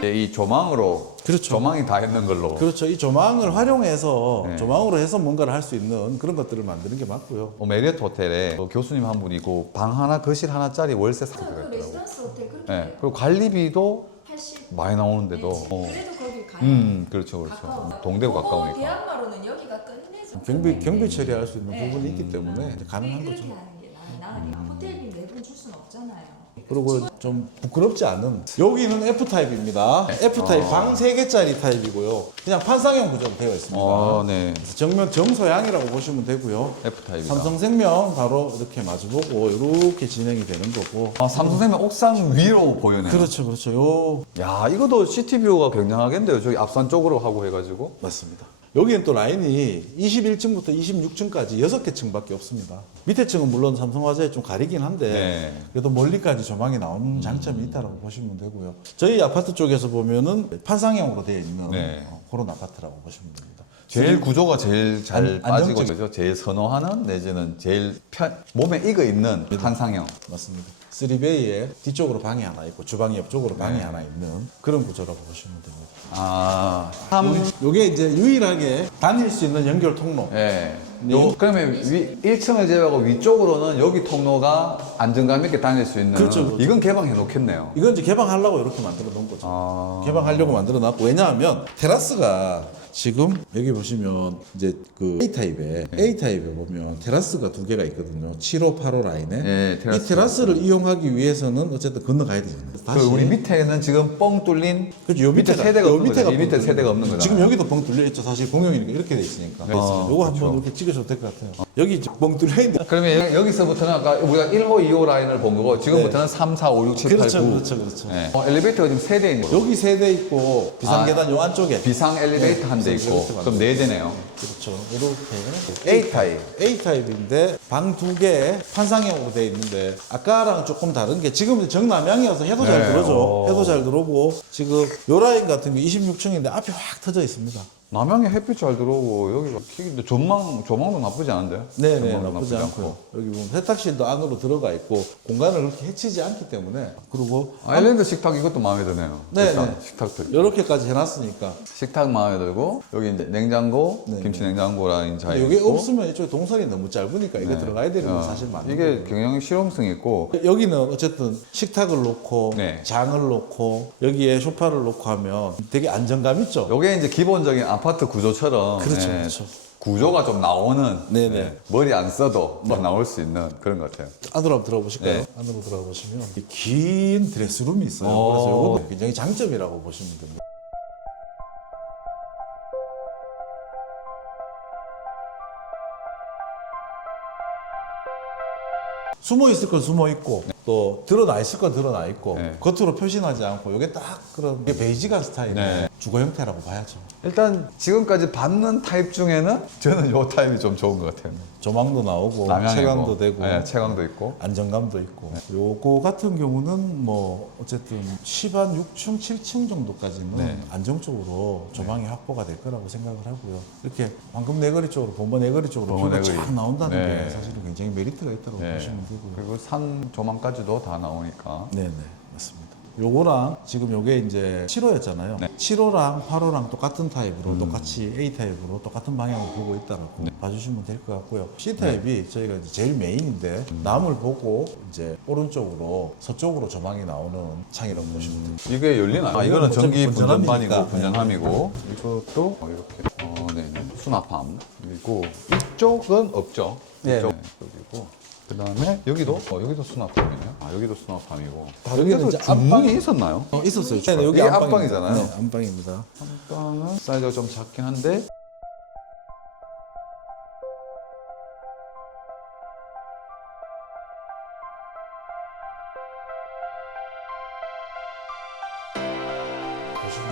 이 조망으로 그렇죠. 조망이 다 했는 걸로. 그렇죠. 이 조망을 활용해서 네. 조망으로 해서 뭔가를 할 수 있는 그런 것들을 만드는 게 맞고요. 메리어트 호텔에 교수님 한 분이고 방 하나 거실 하나짜리 월세 그 사기가 있더라고요. 레지던스 호텔 그렇게 네. 그리고 관리비도 80 많이 나오는데도. 그래도 거기 가요. 그렇죠, 그렇죠. 가까워. 동대구 그거 가까우니까. 대학마로는 여기가 끝내죠. 경비 처리할 수 있는 네. 부분이 있기 때문에 이제 가능한 그렇게 거죠. 하는 게 나으니까 호텔비 매번 줄 수는 없잖아요. 그리고 좀 부끄럽지 않은 여기는 F타입입니다. F타입 방 3개짜리 타입이고요. 그냥 판상형 구조로 되어 있습니다. 네. 정면 정서양이라고 보시면 되고요. F타입이다. 삼성생명 바로 이렇게 마주보고 이렇게 진행이 되는 거고. 삼성생명 옥상 위로 보이네요. 그렇죠, 그렇죠. 요 야, 이것도 시티뷰가 굉장하겠는데요. 저기 앞산 쪽으로 하고 해가지고. 맞습니다. 여기는 또 라인이 21층부터 26층까지 6개 층밖에 없습니다. 밑에 층은 물론 삼성화재 좀 가리긴 한데 네. 그래도 멀리까지 조망이 나오는 장점이 있다고 보시면 되고요. 저희 아파트 쪽에서 보면은 판상형으로 되어 있는 네. 그런 아파트라고 보시면 됩니다. 제일 구조가 제일 잘 안- 빠지고 안정적- 그죠? 제일 선호하는 내지는 제일 몸에 익어 있는 판상형. 맞습니다. 3베이에 뒤쪽으로 방이 하나 있고 주방이 옆쪽으로 방이 네. 하나 있는 그런 구조라고 보시면 됩니다. 아, 요게 이제 유일하게 다닐 수 있는 연결 통로. 예. 요- 그러면 1층을 제외하고 위쪽으로는 여기 통로가 안정감 있게 다닐 수 있는. 그렇죠, 그렇죠. 이건 개방해 놓겠네요. 이건 이제 개방하려고 이렇게 만들어 놓은 거죠. 아. 개방하려고 만들어 놨고 왜냐하면 테라스가 지금 여기 보시면 이제 그 A타입에 보면 테라스가 두 개가 있거든요. 7호, 8호 라인에. 네, 이 테라스를 이용하기 위해서는 어쨌든 건너가야 되잖아요. 그 우리 밑에는 지금 뻥 뚫린 그렇죠. 요 밑에 세대가 요 없는 거죠. 이 밑에 뻥 세대가 없는 거잖아요. 지금 여기도 뻥 뚫려 있죠. 사실 공용이니까 이렇게 돼 있으니까. 요거 한번 그렇죠. 이렇게 찍으셔도 될 것 같아요. 여기 이제 뻥 뚫려 있는. 그러면 여기서부터는 아까 우리가 1호, 2호 라인을 본 거고 지금부터는 3, 4, 5, 6, 7, 8, 9. 그렇죠. 네. 엘리베이터가 지금 3대 있는 거죠. 여기 세 대 있고 비상계단 요 안쪽에. 비상 엘리베이터 한 대 네, 있고 비상 그럼 4대네요. 그렇죠. 이렇게. A타입. A타입인데 방 두 개에 판상형으로 되어 있는데 아까랑 조금 다른 게 지금 정남향이어서 해도 잘 네. 들어오죠. 해도 잘 들어오고 지금 요 라인 같은 게 26층인데 앞이 확 터져 있습니다. 남양에 햇빛 잘 들어오고 여기가 근데 조망도 나쁘지 않은데요? 네네 조망도 나쁘지 않고요. 여기 보면 세탁실도 안으로 들어가 있고 공간을 그렇게 해치지 않기 때문에 그리고 아일랜드 식탁 이것도 마음에 드네요. 네, 일단 네. 식탁도 있고. 이렇게까지 해놨으니까 식탁 마음에 들고 여기 이제 냉장고, 네. 김치 냉장고 라인 잘 이게 있고. 없으면 이쪽에 동선이 너무 짧으니까 이게 네. 들어가야 되는 건 사실 맞는 이게 거예요. 경영 실용성 있고 여기는 어쨌든 식탁을 놓고 네. 장을 놓고 여기에 소파를 놓고 하면 되게 안정감 있죠. 요게 이제 기본적인 아파트 구조처럼 그렇죠, 네, 그렇죠. 구조가 좀 나오는 네네. 네, 머리 안 써도 좀 나올 수 있는 그런 것 같아요. 안으로 한번 들어보실까요? 네. 안으로 들어가 보시면 긴 드레스룸이 있어요. 오. 그래서 이것도 굉장히 장점이라고 보시면 됩니다. 숨어 있을 건 숨어 있고 또 드러나 있을 건 드러나 있고 네. 겉으로 표시나지 않고 이게 딱 그런 게 베이직한 스타일의 네. 주거 형태라고 봐야죠. 일단 지금까지 받는 타입 중에는 저는 요 타입이 좀 좋은 것 같아요. 조망도 나오고 남양이고. 채광도 되고 네, 채광도 있고. 안정감도 있고 요거 같은 경우는 뭐 어쨌든 10한 6층 7층 정도까지는 네. 안정적으로 조망이 확보가 될 거라고 생각을 하고요. 이렇게 방금 내거리 쪽으로 본번 내거리 쪽으로 범원 뷰가 내거리. 쫙 나온다는 네. 게 사실은 굉장히 메리트가 있다고 네. 보시면 되고요. 그리고 산 조망까지도 다 나오니까. 네네 맞습니다. 요거랑 지금 요게 이제 7호였잖아요. 네. 7호랑 8호랑 똑같은 타입으로 똑같이 A 타입으로 똑같은 방향을 보고 있다라고 봐주시면 될 것 같고요. C 타입이 저희가 이제 제일 메인인데 남을 보고 이제 오른쪽으로 서쪽으로 조망이 나오는 창이라고 보시면 됩니다. 이게 열리나요? 아, 이거는 어차피 전기 분전함이니까. 분전반이고 분전함이고 이것도 이렇게 네네 수납함 그리고 이쪽은 없죠. 네. 이쪽 여기고 그다음에 여기도 여기도 수납함이네요. 아 여기도 수납함이고 다른 게는 여기도 이제 안방- 주문이 있었나요? 있었어요. 이게 여기 안방이잖아요. 네, 안방입니다. 안방은 사이즈가 좀 작긴 한데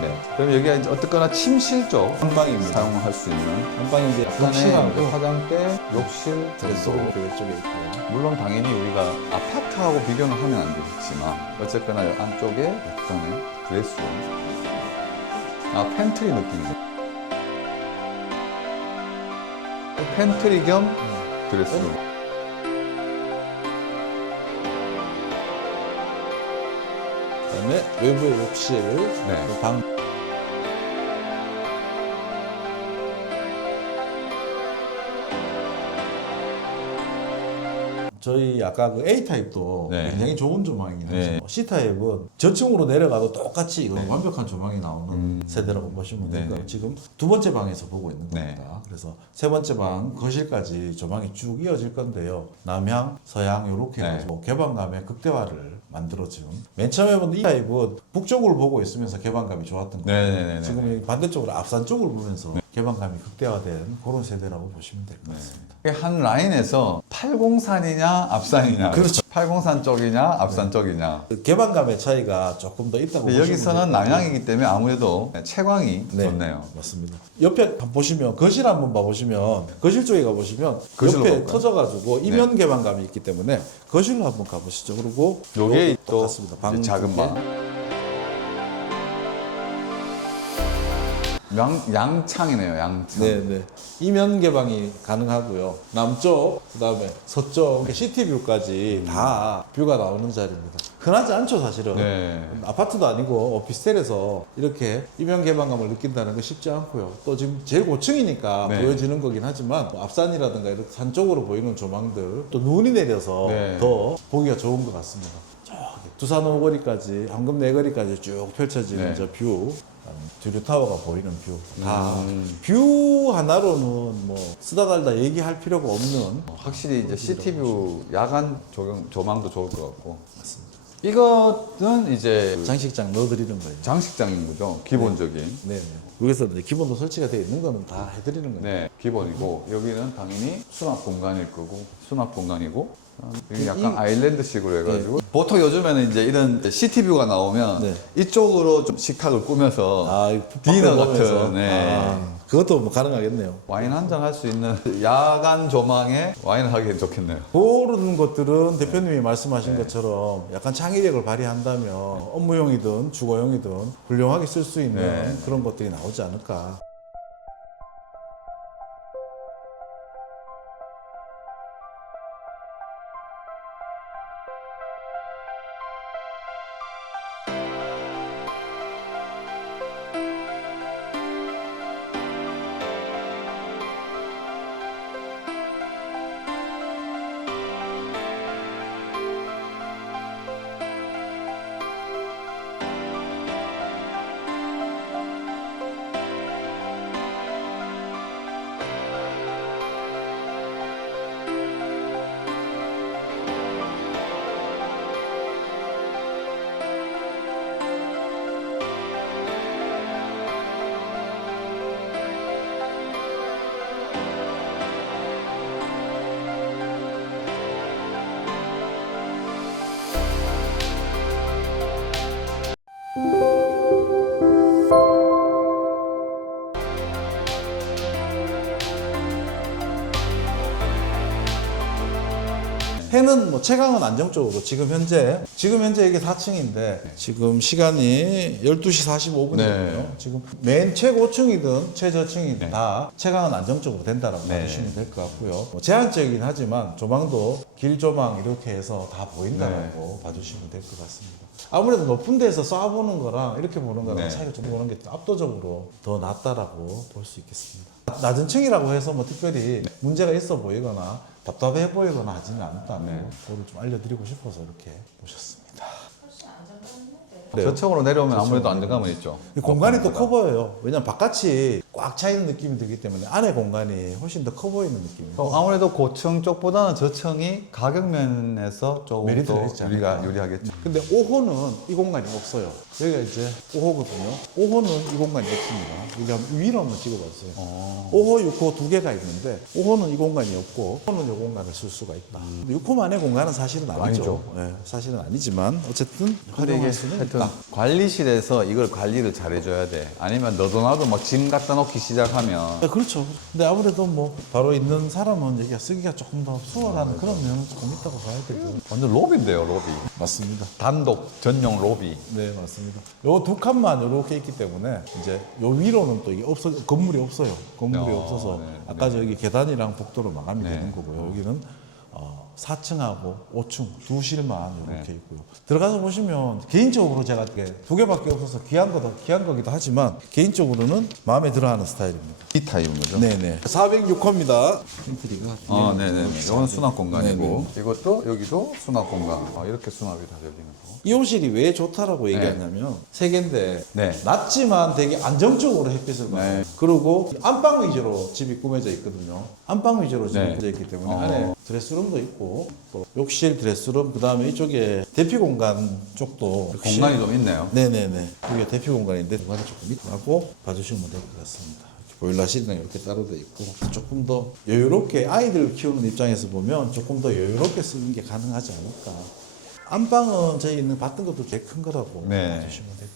네. 그럼 여기가 이제 어떻거나 침실 쪽 안방입니다. 사용할 수 있는 안방이 이제 약간의 욕실하고 화장대, 욕실 드레스룸 정도. 그 쪽에 있고요. 물론 당연히 우리가 아파트하고 비교는 하면 안 되겠지만 어쨌거나 이 안쪽에 약간의 드레스룸 팬트리 느낌이죠. 팬트리 겸 드레스룸. 그다음에 외부의 욕실, 네. 그 방 저희 아까 그 A 타입도 네. 굉장히 좋은 조망이긴 하죠. 네. C 타입은 저층으로 내려가도 똑같이 이거 완벽한 조망이 나오는 세대라고 보시면 네. 되고요. 지금 두 번째 방에서 보고 있는 네. 겁니다. 그래서 세 번째 방 거실까지 조망이 쭉 이어질 건데요. 남향, 서향 이렇게 네. 해가지고 개방감의 극대화를 만들어준. 맨 처음에 본 이 타입은 북쪽으로 보고 있으면서 개방감이 좋았던 거예요. 네네네. 지금 이 반대쪽으로 앞산 쪽을 보면서 개방감이 극대화된 그런 세대라고 보시면 될 것 같습니다. 한 라인에서 803이냐 앞산이냐 그렇죠. 803 쪽이냐 앞산 쪽이냐 그 개방감의 차이가 조금 더 있다고 근데 보시면 여기서는 될 것 같아요. 남향이기 때문에 아무래도 채광이 네, 좋네요. 맞습니다. 옆에 한번 보시면 거실 한번 봐보시면 거실 쪽에 가보시면 거실로 옆에 가볼까요? 터져가지고 이면 개방감이 있기 때문에 거실로 한번 가보시죠. 그리고 요게 요것도 또 똑같습니다. 방 이제 작은 두 개. 방. 양창이네요, 양창. 네네. 이면 개방이 가능하고요. 남쪽, 그다음에 서쪽, 시티뷰까지 다 뷰가 나오는 자리입니다. 흔하지 않죠, 사실은. 네. 아파트도 아니고 오피스텔에서 이렇게 이면 개방감을 느낀다는 건 쉽지 않고요. 또 지금 제일 고층이니까 네. 보여지는 거긴 하지만 뭐 앞산이라든가 이렇게 산 쪽으로 보이는 조망들 또 눈이 내려서 네. 더 보기가 좋은 것 같습니다. 저기 두산 오거리까지 황금 내거리까지 쭉 펼쳐지는 네. 저 뷰 주류 타워가 보이는 뷰. 뷰 하나로는 뭐 쓰다 달다 얘기할 필요가 없는. 확실히 이제 시티뷰 야간 조망도 좋을 것 같고. 이것은 이제 장식장 넣어드리는 거예요. 장식장인 거죠. 기본적인. 네. 여기서 이제 기본도 설치가 되어 있는 거는 다 해드리는 거예요. 네, 기본이고 여기는 당연히 수납 공간일 거고 수납 공간이고 여기 약간 아일랜드식으로 해가지고 보통 요즘에는 이제 이런 시티뷰가 나오면 네. 이쪽으로 좀 식탁을 꾸며서 아, 디너 보면서. 같은 네. 그것도 뭐 가능하겠네요. 와인 한 잔 할 수 있는 야간 조망에 와인을 하기엔 좋겠네요. 그런 것들은 대표님이 말씀하신 것처럼 약간 창의력을 발휘한다면 업무용이든 주거용이든 훌륭하게 쓸 수 있는 네. 그런 것들이 나오지 않을까. 해는 뭐 채광은 안정적으로 지금 현재 이게 4층인데 지금 시간이 12시 45분이거든요. 네. 지금 맨 최고층이든 최저층이든 다 채광은 안정적으로 된다라고 네. 봐주시면 될 것 같고요. 뭐 제한적이긴 하지만 조망도 길 조망 이렇게 해서 다 보인다라고 봐주시면 될 것 같습니다. 아무래도 높은 데서 쏴보는 거랑 이렇게 보는 거랑 네. 차이가 좀 보는 게 압도적으로 더 낫다라고 볼 수 있겠습니다. 낮은 층이라고 해서 뭐 특별히 문제가 있어 보이거나 답답해 보이거나 하지는 않다는 그거를 좀 알려드리고 싶어서 이렇게 모셨습니다. 훨씬 안정감있는데. 그래요? 저층으로 내려오면 아무래도 안정감은 있죠. 이 공간이 또 커 보여요. 왜냐면 바깥이 꽉 차 있는 느낌이 들기 때문에 안에 공간이 훨씬 더 커 보이는 느낌이고. 아무래도 고층 쪽보다는 저층이 가격 면에서 조금 메리트가 더 있지 않을까. 유리하겠죠. 근데 5호는 이 공간이 없어요. 여기가 이제 5호거든요. 5호는 이 공간이 없습니다. 여기 위로 한번 찍어봤어요. 5호, 6호 두 개가 있는데 5호는 이 공간이 없고 6호는 이 공간을 쓸 수가 있다. 6호만의 공간은 사실은 아니죠. 아니죠. 네, 사실은 아니지만 어쨌든 근데 이게 활용할 수는 하여튼 있다. 관리실에서 이걸 관리를 잘해줘야 돼. 아니면 너도 나도 막 짐 갖다 놓기 시작하면 네, 그렇죠. 근데 아무래도 뭐 바로 있는 사람은 여기가 쓰기가 조금 더 수월한 그런 면은 조금 있다고 봐야 되고. 완전 로비인데요, 로비. 맞습니다. 단독 전용 로비. 네, 맞습니다. 요 두 칸만 이렇게 있기 때문에 이제 요 위로는 또 이게 건물이 없어요. 건물이 없어서 네, 아까 저기 계단이랑 복도로 마감이 네. 되는 거고요. 여기는 4층하고 5층 두 실만 이렇게 네. 있고요. 들어가서 보시면 개인적으로 제가 이게 두 개밖에 없어서 귀한 거기도 하지만 개인적으로는 마음에 들어하는 스타일입니다. 이 타입인 거죠? 네네. 406호입니다. 인트리가. 아, 네네. 이건 수납 공간이고, 이것도 여기도 수납 공간. 이렇게 수납이 다 열리는 거. 이 호실이 왜 좋다라고 얘기하냐면 세 개인데 네. 낮지만 되게 안정적으로 햇빛을 받아요. 네. 그리고 안방 위주로 집이 꾸며져 있거든요. 안방 위주로 집이 네. 꾸며져 있기 때문에 어. 안에 드레스룸도 있고 또 욕실, 드레스룸, 그다음에 이쪽에 대피 공간 쪽도 역시- 공간이 좀 있네요. 네네네. 이게 대피 공간인데 공간이 조금 있고 봐주시면 될 것 같습니다. 이렇게 보일러실이랑 이렇게 따로 돼 있고 조금 더 여유롭게 아이들 키우는 입장에서 보면 조금 더 여유롭게 쓰는 게 가능하지 않을까. 안방은 저희는 봤던 것도 제일 큰 거라고 네. 봐주시면 될 것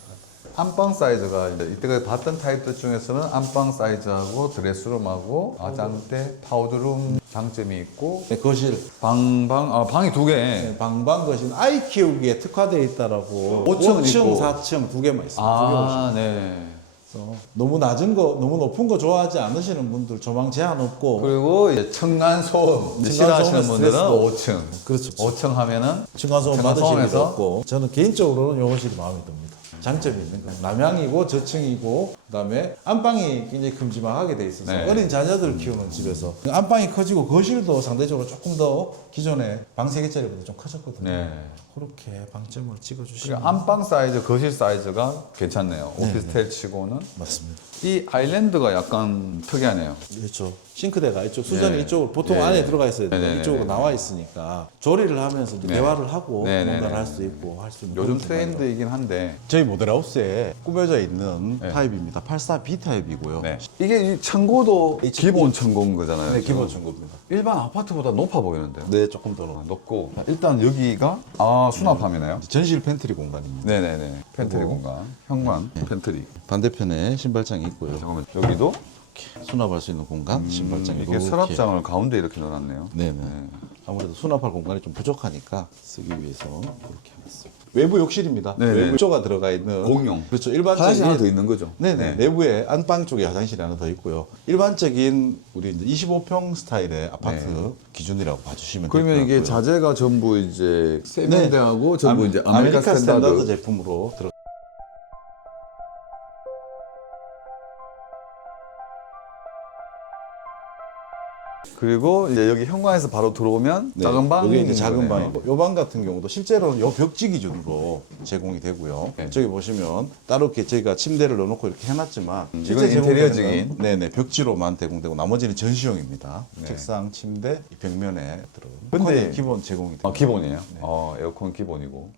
같아요. 안방 사이즈가 이제 이때까지 봤던 타입들 중에서는 안방 사이즈하고 드레스룸하고 화장대, 파우더룸 장점이 있고 네, 거실, 방이 두 개. 네, 방방 거실, 아이 키우기에 특화되어 있다라고 5층 5층, 있고. 4층 두 개만 있어요. 아, 네. 그래서 너무 낮은 거, 너무 높은 거 좋아하지 않으시는 분들 조망 제한 없고 그리고 이제 층간 소음 층간 싫어하시는 소음에 분들은 스트레스도 5층. 그렇죠. 5층 하면은 층간소음 층간 받으실 일도 소음에서? 없고 저는 개인적으로는 요 거실이 마음에 듭니다. 장점이 있는 거예요. 남향이고 저층이고 그다음에 안방이 굉장히 큼지막하게 돼 있어서 네. 어린 자녀들 키우는 집에서 안방이 커지고 거실도 상대적으로 조금 더 기존의 방 3개짜리보다 좀 커졌거든요. 네. 그렇게 방점을 찍어주시면 그러니까 안방 사이즈, 거실 사이즈가 괜찮네요. 오피스텔 치고는. 맞습니다. 이 아일랜드가 약간 특이하네요. 그렇죠. 싱크대가 이쪽 수전이 네. 이쪽으로 보통 네. 안에 들어가 있어야 네, 네, 되는데 이쪽으로 네. 나와 있으니까 조리를 하면서 이제 네. 대화를 하고 네, 네, 뭔가를 네. 할 수 있고 할 수 있는 요즘 그런 공간이라고. 트렌드이긴 한데 저희 모델하우스에 꾸며져 있는 네. 타입입니다. 84B 타입이고요. 네. 이게 이 창고도 기본 창고인 거잖아요. 네, 지금. 기본 청구입니다. 일반 아파트보다 높아 보이는데요. 네, 조금 더 높고 일단 여기가 수납함이네요. 전실 팬트리 공간입니다. 네네네. 팬트리 그리고- 공간, 현관, 팬트리. 반대편에 신발장이 있고요. 잠깐만 여기도 수납할 수 있는 공간, 신발장이 이게 이렇게. 서랍장을 가운데 이렇게 넣어놨네요. 네네. 아무래도 수납할 공간이 좀 부족하니까 쓰기 위해서 이렇게 해놨습니다. 외부 욕실입니다. 네네. 외부 조가 들어가 있는 공용. 그렇죠. 화장실 하나 더 일반적인 있는 거죠. 네네. 내부에 안방 쪽에 화장실이 하나 더 있고요. 일반적인 우리 이제 25평 스타일의 아파트 네. 기준이라고 봐주시면 그러면 될 것 이게 같고요. 자재가 전부 이제 세면대하고 전부 이제 아메리칸 아메리칸 스탠다드 스탠다드. 제품으로 들어. 그리고 이제 여기 현관에서 바로 들어오면 네, 작은 방이 이게 이제 있는 작은 거네요. 방이고 요 방 같은 경우도 실제로는 요 벽지 기준으로 제공이 되고요. 네. 저기 보시면 따로 이렇게 저희가 침대를 넣어놓고 이렇게 해놨지만 이건 인테리어적인. 네네 벽지로만 제공되고 나머지는 전시용입니다. 네. 책상, 침대, 이 벽면에 들어. 근데- 근데 기본 제공이 됩니다. 기본이에요. 네. 에어컨 기본이고.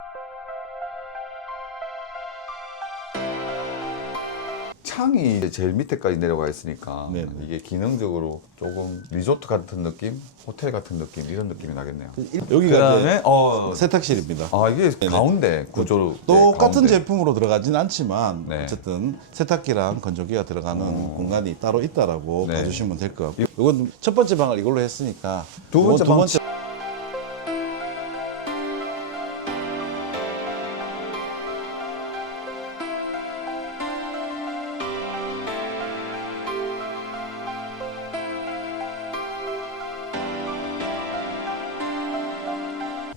창이 이제 제일 밑에까지 내려가 있으니까 네네. 이게 기능적으로 조금 리조트 같은 느낌, 호텔 같은 느낌 이런 느낌이 나겠네요. 여기가 그다음에 이제 세탁실입니다. 이게 가운데 구조로 똑같은 가운데. 제품으로 들어가진 않지만 네. 어쨌든 세탁기랑 건조기가 들어가는 공간이 따로 있다라고 네. 봐주시면 될 것 같고 이건 첫 번째 방을 이걸로 했으니까 두 번째 방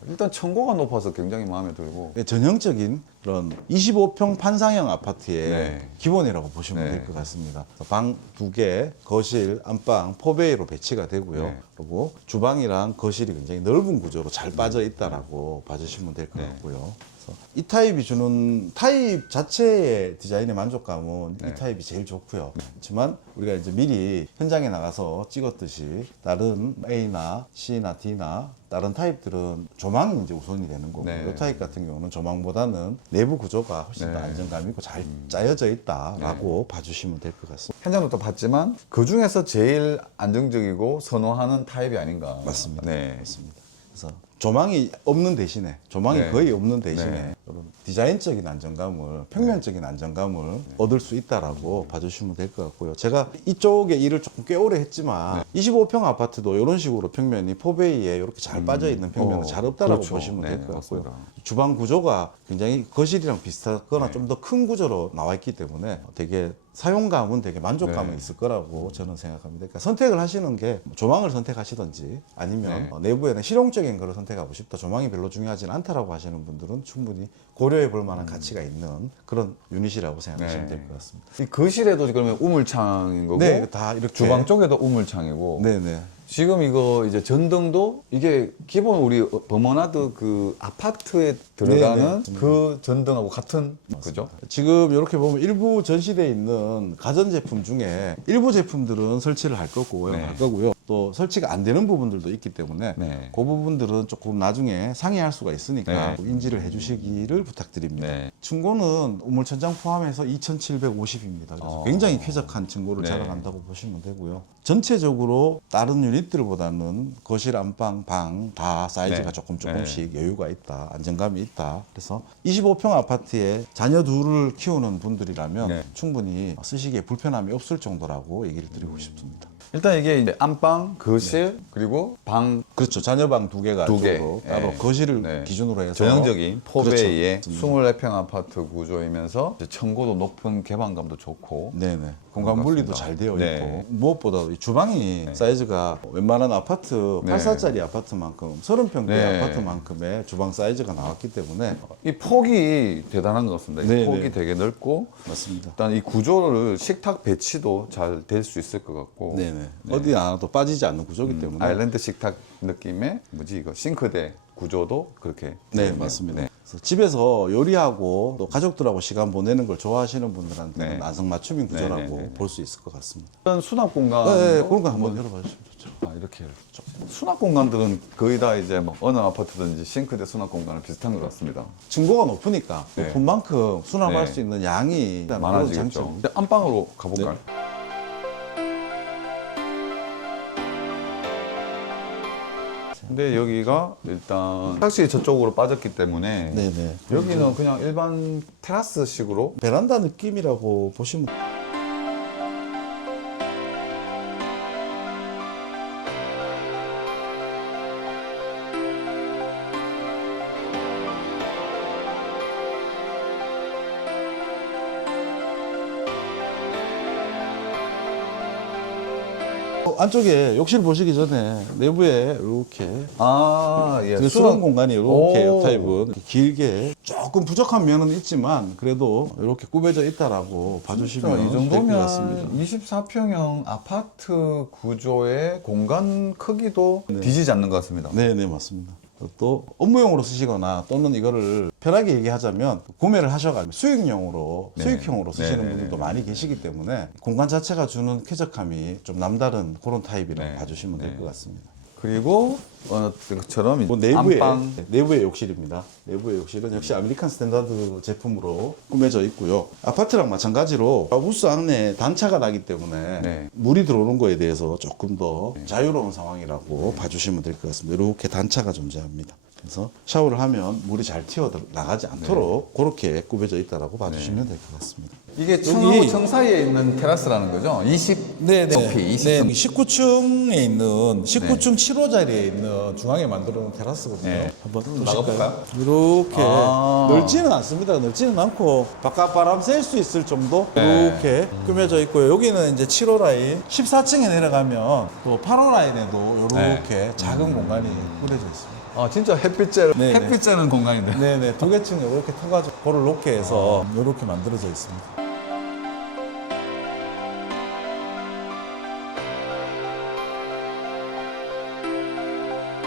일단 층고가 높아서 굉장히 마음에 들고 전형적인 그런 25평 판상형 아파트의 네. 기본이라고 보시면 네. 될 것 같습니다. 방 2개, 거실, 안방, 포베이로 배치가 되고요. 네. 그리고 주방이랑 거실이 굉장히 넓은 구조로 잘 빠져 있다라고 봐주시면 될 것 네. 같고요. 그래서 이 타입이 주는 타입 자체의 디자인의 만족감은 네. 이 타입이 제일 좋고요. 그렇지만 우리가 이제 미리 현장에 나가서 찍었듯이 다른 A나 C나 D나 다른 타입들은 조망이 이제 우선이 되는 거고 네. 이 타입 같은 경우는 조망보다는 내부 구조가 훨씬 더 네. 안정감 있고 잘 짜여져 있다라고 봐주시면 될 것 같습니다. 현장도 또 봤지만 그 중에서 제일 안정적이고 선호하는 타입이 아닌가. 맞습니다. 네. 맞습니다. 그래서 조망이 없는 대신에 조망이 네. 거의 없는 대신에 네. 이런 디자인적인 안정감을 평면적인 안정감을 얻을 수 있다라고 봐주시면 될 것 같고요. 제가 이쪽에 일을 조금 꽤 오래 했지만 25평 아파트도 이런 식으로 평면이 포베이에 이렇게 잘 빠져 있는 평면은 잘 없다라고 그렇죠. 보시면 네, 될 것 같고요. 맞습니다. 주방 구조가 굉장히 거실이랑 비슷하거나 네. 좀 더 큰 구조로 나와 있기 때문에 되게 사용감은 되게 만족감은 네. 있을 거라고 저는 생각합니다. 그러니까 선택을 하시는 게 조망을 선택하시든지 아니면 네. 내부에는 실용적인 거를 선택하고 싶다. 조망이 별로 중요하지는 않다라고 하시는 분들은 충분히 고려해 볼 만한 가치가 있는 그런 유닛이라고 생각하시면 네. 될 것 같습니다. 이 거실에도 그러면 우물창인 거고 네, 다 이렇게 주방 쪽에도 우물창이고 네네. 지금 이거 이제 전등도 이게 기본 우리 버머나드 그 아파트에 들어가는 네, 네. 그 전등하고 같은 그죠? 지금 이렇게 보면 일부 전시되어 있는 가전제품 중에 일부 제품들은 설치를 할 거고요. 네. 할 거고요. 또 설치가 안 되는 부분들도 있기 때문에 네. 그 부분들은 조금 나중에 상의할 수가 있으니까 네. 인지를 해주시기를 부탁드립니다. 네. 층고는 우물천장 포함해서 2,750입니다. 그래서 굉장히 쾌적한 층고를 네. 자랑한다고 보시면 되고요. 전체적으로 다른 유닛들보다는 거실, 안방, 방 다 사이즈가 네. 조금씩 여유가 있다, 안정감이 있다. 그래서 25평 아파트에 자녀 둘을 키우는 분들이라면 네. 충분히 쓰시기에 불편함이 없을 정도라고 얘기를 드리고 싶습니다. 일단 이게 이제 안방, 거실, 그리고 방 그렇죠. 자녀방 2개가 두 개. 안쪽으로 따로 예. 거실을 네. 기준으로 해서 전형적인 포베이의 그렇죠. 24평 아파트 구조이면서 이제 층고도 높은 개방감도 좋고 네네. 공간 분리도 같습니다. 잘 되어 네. 있고 무엇보다 이 주방이 사이즈가 웬만한 아파트 네. 8사짜리 아파트만큼 30평대 네. 아파트만큼의 주방 사이즈가 나왔기 때문에 이 폭이 대단한 것 같습니다. 네, 이 폭이 네. 되게 넓고 맞습니다. 일단 이 구조를 식탁 배치도 잘 될 수 있을 것 같고 네네. 어디 하나도 빠지지 않는 구조이기 때문에 아일랜드 식탁 느낌의 뭐지 이거 싱크대 구조도 그렇게 네, 되어 있네요. 맞습니다. 네. 그래서 집에서 요리하고 또 가족들하고 시간 보내는 걸 좋아하시는 분들한테는 네. 안성맞춤인 구조라고 네, 네, 네. 볼 수 있을 것 같습니다. 이런 수납 공간 네, 그런 거 한번 열어봐 주시면 좋죠. 이렇게 수납 공간들은 거의 다 이제 뭐 어느 아파트든지 싱크대 수납 공간은 비슷한 것 같습니다. 층고가 높으니까 네. 높은 만큼 수납할 네. 수 있는 양이 많아지겠죠. 장점. 이제 안방으로 가볼까요? 근데 여기가 일단 확실히 저쪽으로 빠졌기 때문에 네네. 여기는 그냥 일반 테라스식으로 베란다 느낌이라고 보시면 안쪽에 욕실 보시기 전에 내부에 이렇게 예, 그 수납 공간이 이렇게 오. 옆타입은 길게 조금 부족한 면은 있지만 그래도 이렇게 꾸며져 있다라고 봐주시면 이 될 것 정도면 같습니다. 24평형 아파트 구조의 공간 크기도 뒤지지 않는 것 같습니다. 네, 네, 맞습니다. 또 업무용으로 쓰시거나 또는 이거를 편하게 얘기하자면 구매를 하셔가지고 수익용으로 네. 수익형으로 쓰시는 네, 네, 분들도 네. 많이 계시기 때문에 공간 자체가 주는 쾌적함이 좀 남다른 그런 타입이라고 네. 봐주시면 될 네. 것 같습니다. 그리고 것처럼 뭐 내부에 안방 내부의 욕실입니다. 내부의 욕실은 역시 아메리칸 스탠다드 제품으로 꾸며져 있고요. 아파트랑 마찬가지로 하우스 안에 단차가 나기 때문에 네. 물이 들어오는 거에 대해서 조금 더 자유로운 상황이라고 봐주시면 될 것 같습니다. 이렇게 단차가 존재합니다. 그래서 샤워를 하면 물이 잘 튀어 나가지 않도록 그렇게 꾸며져 있다라고 봐주시면 될 것 같습니다. 이게 층하고 층 사이에 있는 테라스라는 거죠? 20 높이 20층 19층에 있는 19층 7호자리에 있는 중앙에 만들어 놓은 테라스거든요. 네. 한번 나가볼까요? 이렇게 아. 넓지는 않습니다. 넓지는 않고 바깥 바람 쐴 수 있을 정도 네. 이렇게 꾸며져 있고요. 여기는 이제 7호 라인, 14층에 내려가면 또 8호 라인에도 이렇게 작은 공간이 꾸려져 있습니다. 진짜 햇빛 쬐는 네, 햇빛 쬐는 공간인데. 네네, 두 개 층에 이렇게 터가지고 그걸 놓게 해서 이렇게 만들어져 있습니다.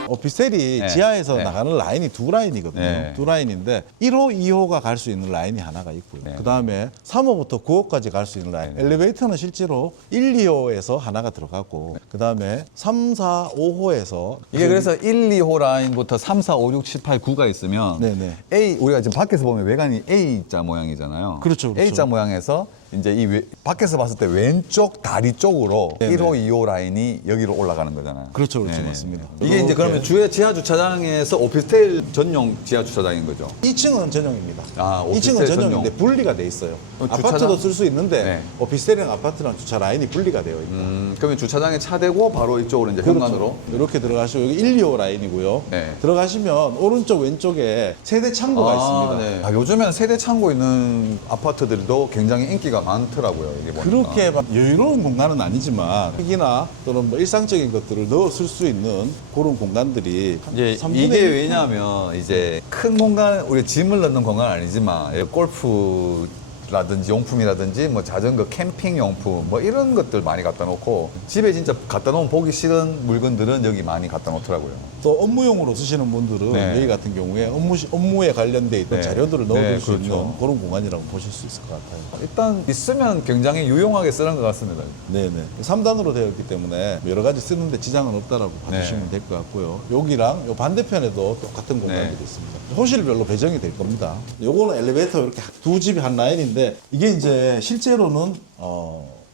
오피스텔이 네. 지하에서 네. 나가는 라인이 두 라인이거든요. 네. 두 라인인데 1호, 2호가 갈 수 있는 라인이 하나가 있고요. 네. 그 다음에 3호부터 9호까지 갈 수 있는 라인. 엘리베이터는 실제로 1, 2호에서 하나가 들어가고 그 다음에 3, 4, 5호에서 이게 그래서 1, 2호 라인부터 3, 4, 5, 6, 7, 8, 9가 있으면 네네. A 우리가 지금 밖에서 보면 외관이 A자 모양이잖아요. 그렇죠, 그렇죠. A자 모양에서 이제 밖에서 봤을 때 왼쪽 다리 쪽으로 네네. 1호, 2호 라인이 여기로 올라가는 거잖아요. 그렇죠, 그렇죠. 네네. 맞습니다. 이게 이제 이렇게. 그러면 지하 주차장에서 오피스텔 전용 지하 주차장인 거죠. 2층은 전용입니다. 아, 2층은 오피스텔 전용인데 전용. 분리가 돼 있어요. 주차장? 아파트도 쓸 수 있는데 네. 오피스텔이랑 아파트랑 주차 라인이 분리가 되어 있고 그러면 주차장에 차 대고 바로 이쪽으로 이제 현관으로. 이렇게 들어가시고 여기 1, 2호 라인이고요. 네. 들어가시면 오른쪽 왼쪽에 세대 창고가 있습니다. 네. 요즘에는 세대 창고 있는 아파트들도 굉장히 인기가 많더라고요. 이게 보니까. 그렇게 막 여유로운 공간은 아니지만 흙이나 또는 뭐 일상적인 것들을 넣어 쓸 수 있는 그런 공간들이 이제 3분의 이게 1. 왜냐하면 이제 큰 공간 우리 짐을 넣는 공간 아니지만 골프라든지 용품이라든지 뭐 자전거 캠핑 용품 뭐 이런 것들 많이 갖다 놓고 집에 진짜 갖다 놓으면 보기 싫은 물건들은 여기 많이 갖다 놓더라고요. 또 업무용으로 쓰시는 분들은 네. 여기 같은 경우에 업무에 관련돼 있던 네. 자료들을 넣어둘 네, 수 그렇죠. 있는 그런 공간이라고 보실 수 있을 것 같아요. 일단 있으면 굉장히 유용하게 쓰는 것 같습니다. 네네. 3단으로 되어 있기 때문에 여러 가지 쓰는데 지장은 없다라고 봐주시면 네. 될 것 같고요. 여기랑 요 반대편에도 똑같은 공간들이 네. 있습니다. 호실별로 배정이 될 겁니다. 요거는 엘리베이터 이렇게 두 집이 한 라인인데 이게 이제 실제로는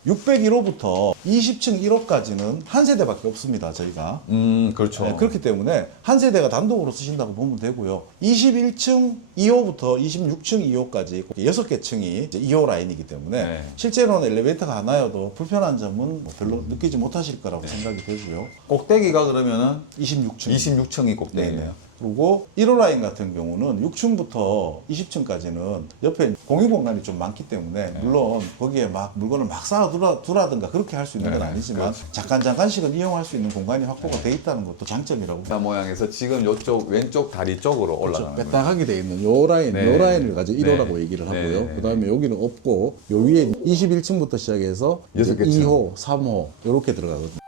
601호부터 20층 1호까지는 한 세대밖에 없습니다. 저희가. 그렇죠. 네, 그렇기 때문에 한 세대가 단독으로 쓰신다고 보면 되고요. 21층 2호부터 26층 2호까지 6개 층이 이제 2호 라인이기 때문에 네. 실제로는 엘리베이터가 하나여도 불편한 점은 뭐 별로 느끼지 못하실 거라고 생각이 되고요. 꼭대기가 그러면은 26층. 26층이 꼭대기네요. 네네. 그리고 1호 라인 같은 경우는 6층부터 20층까지는 옆에 공유 공간이 좀 많기 때문에 물론 거기에 막 물건을 막 쌓아두라든가 그렇게 할 수 있는 건 네네. 아니지만 잠깐씩은 이용할 수 있는 공간이 확보가 돼 있다는 것도 장점이라고 나 모양에서 지금 이쪽 왼쪽 다리 쪽으로 올라가는 거예요. 빼딱하게 돼 있는 요 라인, 네. 요 라인을 가지고 1호라고 네. 얘기를 하고요. 네. 그다음에 여기는 없고 요 위에 21층부터 시작해서 여섯 개 층. 2호, 3호 이렇게 들어가거든요.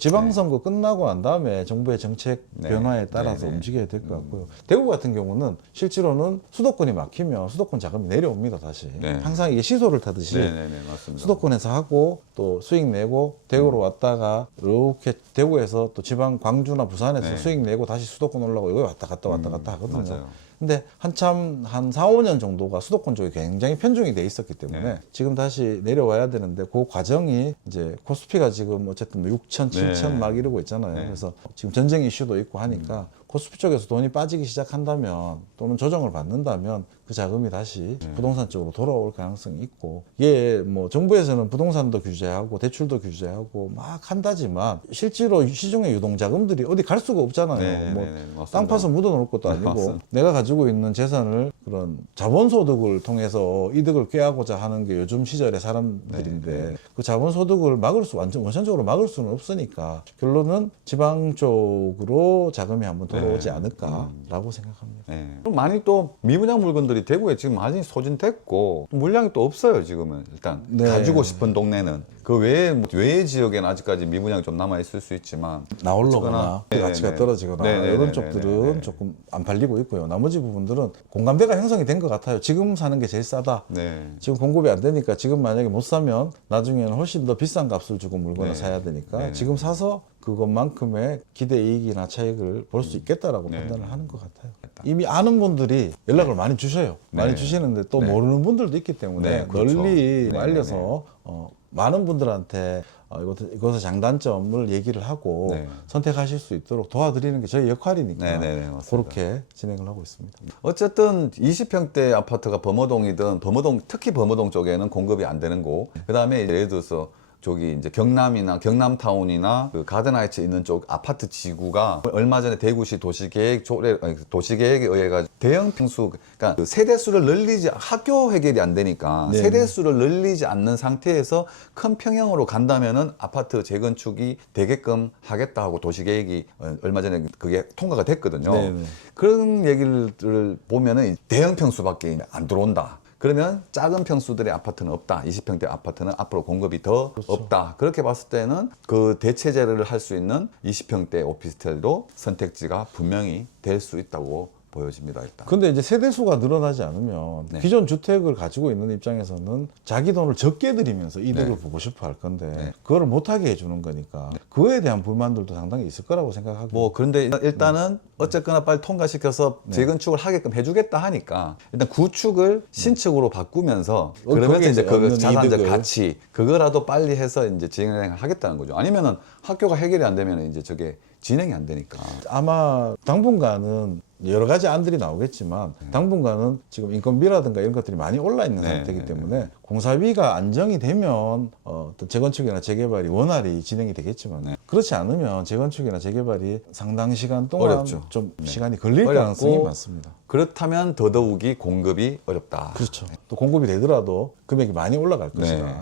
지방선거 끝나고 난 다음에 정부의 정책 네. 변화에 따라서 네, 네. 움직여야 될 것 같고요. 대구 같은 경우는 실제로는 수도권이 막히면 수도권 자금이 내려옵니다, 다시. 네. 항상 이게 시소를 타듯이 네네네 맞습니다. 수도권에서 하고 또 수익 내고 대구로 왔다가 이렇게 대구에서 또 지방 광주나 부산에서 네. 수익 내고 다시 수도권 올라오고 여기 왔다 갔다 하거든요. 맞아요. 근데 한참 한 4, 5년 정도가 수도권 쪽이 굉장히 편중이 돼 있었기 때문에 네. 지금 다시 내려와야 되는데 그 과정이 이제 코스피가 지금 어쨌든 뭐 6천, 7천 네. 막 이러고 있잖아요. 네. 그래서 지금 전쟁 이슈도 있고 하니까 코스피 쪽에서 돈이 빠지기 시작한다면 또는 조정을 받는다면 그 자금이 다시 부동산 쪽으로 돌아올 가능성이 있고 이게 뭐 정부에서는 부동산도 규제하고 대출도 규제하고 막 한다지만 실제로 시중의 유동 자금들이 어디 갈 수가 없잖아요. 네, 뭐 네, 네, 맞습니다. 땅 파서 묻어놓을 것도 아니고 맞습니다. 내가 가지고 있는 재산을 그런 자본소득을 통해서 이득을 꾀하고자 하는 게 요즘 시절의 사람들인데 그 자본소득을 막을 수 원천적으로 막을 수는 없으니까 결론은 지방 쪽으로 자금이 한번 돌아오지 않을까라고 생각합니다. 네. 많이 또 미분양 물건들이 대구에 지금 많이 소진됐고 물량이 또 없어요 지금은 일단 네. 가지고 싶은 동네는 그 외의 지역에는 아직까지 미분양이 좀 남아 있을 수 있지만 나올라거나 어쨌거나, 가치가 네네. 떨어지거나 네네네네네. 이런 쪽들은 조금 안 팔리고 있고요. 나머지 부분들은 공감대가 형성이 된 것 같아요. 지금 사는 게 제일 싸다. 네. 지금 공급이 안 되니까 지금 만약에 못 사면 나중에는 훨씬 더 비싼 값을 주고 물건을 네. 사야 되니까 네. 지금 사서 그것만큼의 기대 이익이나 차익을 볼 수 있겠다라고 네. 판단을 하는 것 같아요. 이미 아는 분들이 연락을 많이 주셔요. 많이 네. 주시는데 또 네. 모르는 분들도 있기 때문에 네, 그렇죠. 널리 네, 알려서 많은 분들한테 이것의 장단점을 얘기를 하고 네. 선택하실 수 있도록 도와드리는 게 저희 역할이니까 네, 네, 네, 맞습니다. 그렇게 진행을 하고 있습니다. 어쨌든 20평대 아파트가 범어동이든 범어동 특히 범어동 쪽에는 공급이 안 되는 거. 그다음에 예를 들어서 저기 이제 경남이나 경남타운이나 그 가든하이츠 있는 쪽 아파트 지구가 얼마 전에 대구시 도시계획에 의해 가지고 대형 평수 그러니까 그 세대수를 늘리지 학교 해결이 안 되니까 네. 세대수를 늘리지 않는 상태에서 큰 평형으로 간다면은 아파트 재건축이 되게끔 하겠다 하고 도시계획이 얼마 전에 그게 통과가 됐거든요. 네, 네. 그런 얘기를 보면은 대형 평수밖에 안 들어온다. 그러면 작은 평수들의 아파트는 없다. 20평대 아파트는 앞으로 공급이 더 없다. 그렇게 봤을 때는 그 대체제를 할 수 있는 20평대 오피스텔도 선택지가 분명히 될 수 있다고 보여집니다. 일단. 근데 이제 세대수가 늘어나지 않으면 네. 기존 주택을 가지고 있는 입장에서는 자기 돈을 적게 들이면서 이득을 네. 보고 싶어 할 건데 네. 그거를 못하게 해주는 거니까 그거에 대한 불만들도 상당히 있을 거라고 생각하고 뭐 그런데 일단은 어쨌거나 빨리 통과시켜서 재건축을 하게끔 해주겠다 하니까 일단 구축을 신축으로 바꾸면서 그러면서 거기에 이제 그 얻는 자산적 이득을. 가치 그거라도 빨리 해서 이제 진행을 하겠다는 거죠. 아니면은 학교가 해결이 안 되면 이제 저게 진행이 안 되니까. 아마 당분간은 여러 가지 안들이 나오겠지만 당분간은 지금 인건비라든가 이런 것들이 많이 올라 있는 네, 상태이기 네, 때문에 공사비가 안정이 되면 어떤 재건축이나 재개발이 원활히 진행이 되겠지만 그렇지 않으면 재건축이나 재개발이 상당 시간 동안 어렵죠. 좀 시간이 걸릴 어렵고 가능성이 많습니다. 그렇다면 더더욱이 공급이 어렵다. 그렇죠. 또 공급이 되더라도 금액이 많이 올라갈 것이다. 네.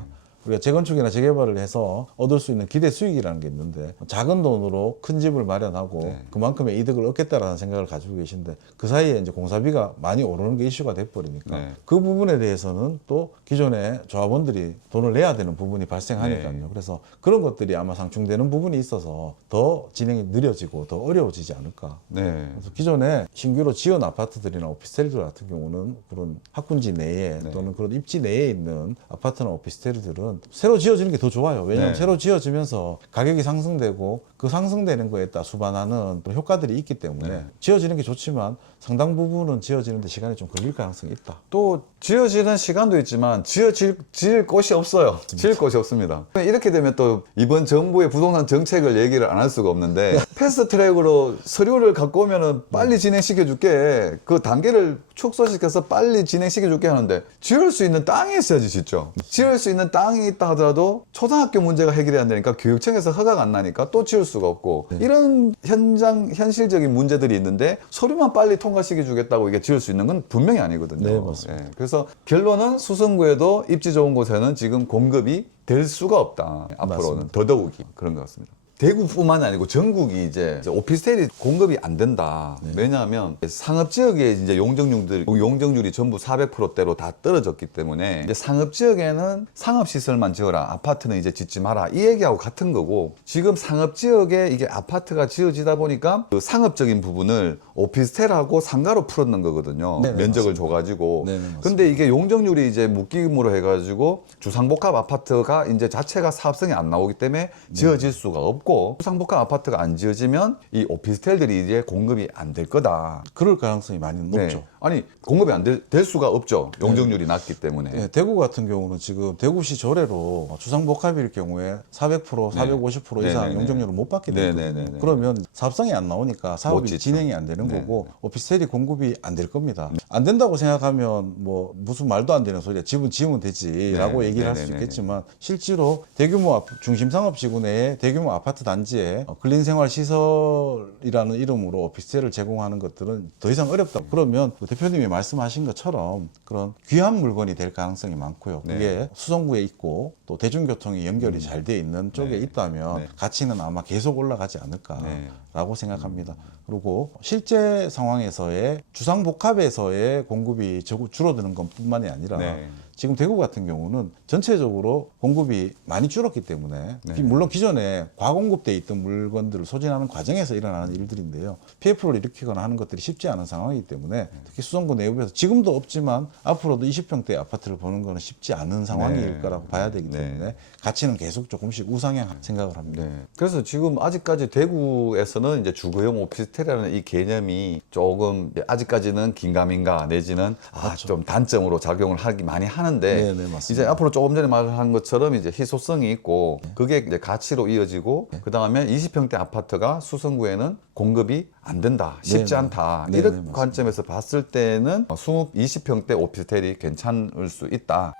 우리가 재건축이나 재개발을 해서 얻을 수 있는 기대 수익이라는 게 있는데 작은 돈으로 큰 집을 마련하고 네. 그만큼의 이득을 얻겠다라는 생각을 가지고 계신데 그 사이에 이제 공사비가 많이 오르는 게 이슈가 돼버리니까 네. 그 부분에 대해서는 또 기존의 조합원들이 돈을 내야 되는 부분이 발생하니까요. 네. 그래서 그런 것들이 아마 상충되는 부분이 있어서 더 진행이 느려지고 더 어려워지지 않을까. 네. 그래서 기존에 신규로 지은 아파트들이나 오피스텔들 같은 경우는 그런 학군지 내에 네. 또는 그런 입지 내에 있는 아파트나 오피스텔들은 경우에는 새로 지어지는 게 더 좋아요. 왜냐하면 네. 새로 지어지면서 가격이 상승되고 그 상승되는 거에 따라 수반하는 또 효과들이 있기 때문에 네. 지어지는 게 좋지만 상당 부분은 지어지는데 시간이 좀 걸릴 가능성이 있다. 또 지어지는 시간도 있지만 지을 곳이 없어요. 지을 곳이 없습니다. 이렇게 되면 또 이번 정부의 부동산 정책을 얘기를 안 할 수가 없는데 패스트트랙으로 서류를 갖고 오면은 빨리 진행시켜 줄게. 그 단계를 축소시켜서 빨리 진행시켜 줄게 하는데 지을 수 있는 땅이 있어야지 짓죠. 지을 수 있는 땅이 있다 하더라도 초등학교 문제가 해결이 안 되니까 교육청에서 허가가 안 나니까 또 지을 수가 없고 이런 현실적인 문제들이 있는데 서류만 빨리 통과시켜 주겠다고 이게 지을 수 있는 건 분명히 아니거든요. 네, 맞습니다. 예, 그래서 결론은 수성구에도 입지 좋은 곳에는 지금 공급이 될 수가 없다. 앞으로는 맞습니다. 더더욱이 그런 것 같습니다. 대구뿐만 아니고 전국이 이제 오피스텔이 공급이 안 된다. 왜냐하면 상업 지역에 이제 용적률이 전부 400%대로 다 떨어졌기 때문에 이제 상업 지역에는 상업 시설만 지어라. 아파트는 이제 짓지 마라. 이 얘기하고 같은 거고 지금 상업 지역에 이게 아파트가 지어지다 보니까 그 상업적인 부분을 오피스텔하고 상가로 풀었는 거거든요. 네네, 면적을 맞습니다. 줘가지고. 네네, 맞습니다. 근데 이게 용적률이 이제 묶임으로 해가지고 주상복합 아파트가 이제 자체가 사업성이 안 나오기 때문에 지어질 수가 없고 주상복합 아파트가 안 지어지면 이 오피스텔들이 이제 공급이 안 될 거다. 그럴 가능성이 많이 높죠. 네. 아니 공급이 안 될 수가 없죠. 용적률이 낮기 때문에. 네, 대구 같은 경우는 지금 대구시 조례로 주상복합일 경우에 400%, 450% 이상 네네네. 용적률을 못 받게 되거든요. 네네네네. 그러면 사업성이 안 나오니까 못 사업이 짓죠. 진행이 안 되는 네. 거고 오피스텔이 공급이 안 될 겁니다. 안 된다고 생각하면 뭐 무슨 말도 안 되는 소리야. 집은 지으면 되지라고 네. 얘기를 할 수 네네네네. 있겠지만 실제로 대규모 중심상업지구 내에 대규모 아파트 단지에 근린생활시설이라는 이름으로 오피스텔을 제공하는 것들은 더 이상 어렵다. 그러면 그 대표님이 말씀하신 것처럼 그런 귀한 물건이 될 가능성이 많고요. 네. 그게 수성구에 있고 또 대중교통이 연결이 잘 돼 있는 쪽에 네. 있다면 네. 가치는 아마 계속 올라가지 네. 않을까라고 생각합니다. 그리고 실제 상황에서의 주상복합에서의 공급이 줄어드는 것뿐만이 아니라 네. 지금 대구 같은 경우는 전체적으로 공급이 많이 줄었기 때문에 네. 물론 기존에 과공급돼 있던 물건들을 소진하는 과정에서 일어나는 일들인데요. PF를 일으키거나 하는 것들이 쉽지 않은 상황이기 때문에 특히 수성구 내부에서 지금도 없지만 앞으로도 20평대 아파트를 보는 것은 쉽지 않은 상황일 네. 거라고 봐야 되기 네. 때문에 가치는 계속 조금씩 우상향 생각을 합니다. 네. 그래서 지금 아직까지 대구에서는 이제 주거용 오피스텔이라는 이 개념이 조금 아직까지는 긴가민가 내지는 좀 단점으로 작용을 하기 많이 하는데 네, 네, 맞습니다. 이제 앞으로 조금 전에 말한 것처럼 이제 희소성이 있고 그게 이제 가치로 이어지고 그 다음에 20평대 아파트가 수성구에는 공급이 안 된다, 쉽지 네, 네. 않다 네, 네, 이런 맞습니다. 관점에서 봤을 때는 수국 20평대 오피스텔이 괜찮을 수 있다.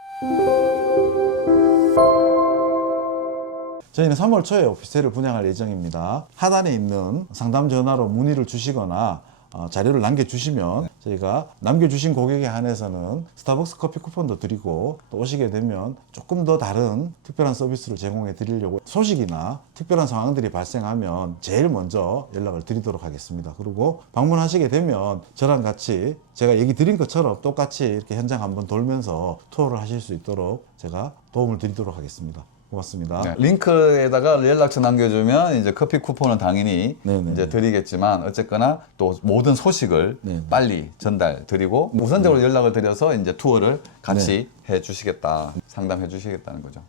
저희는 3월 초에 오피스텔을 분양할 예정입니다. 하단에 있는 상담 전화로 문의를 주시거나 자료를 남겨주시면 저희가 남겨주신 고객에 한해서는 스타벅스 커피 쿠폰도 드리고 또 오시게 되면 조금 더 다른 특별한 서비스를 제공해 드리려고 소식이나 특별한 상황들이 발생하면 제일 먼저 연락을 드리도록 하겠습니다. 그리고 방문하시게 되면 저랑 같이 제가 얘기 드린 것처럼 똑같이 이렇게 현장 한번 돌면서 투어를 하실 수 있도록 제가 도움을 드리도록 하겠습니다. 고맙습니다. 네, 링크에다가 연락처 남겨주면 이제 커피 쿠폰은 당연히 네네. 이제 드리겠지만 어쨌거나 또 모든 소식을 네네. 빨리 전달 드리고 우선적으로 연락을 드려서 이제 투어를 같이 해 주시겠다, 상담해 주시겠다는 거죠.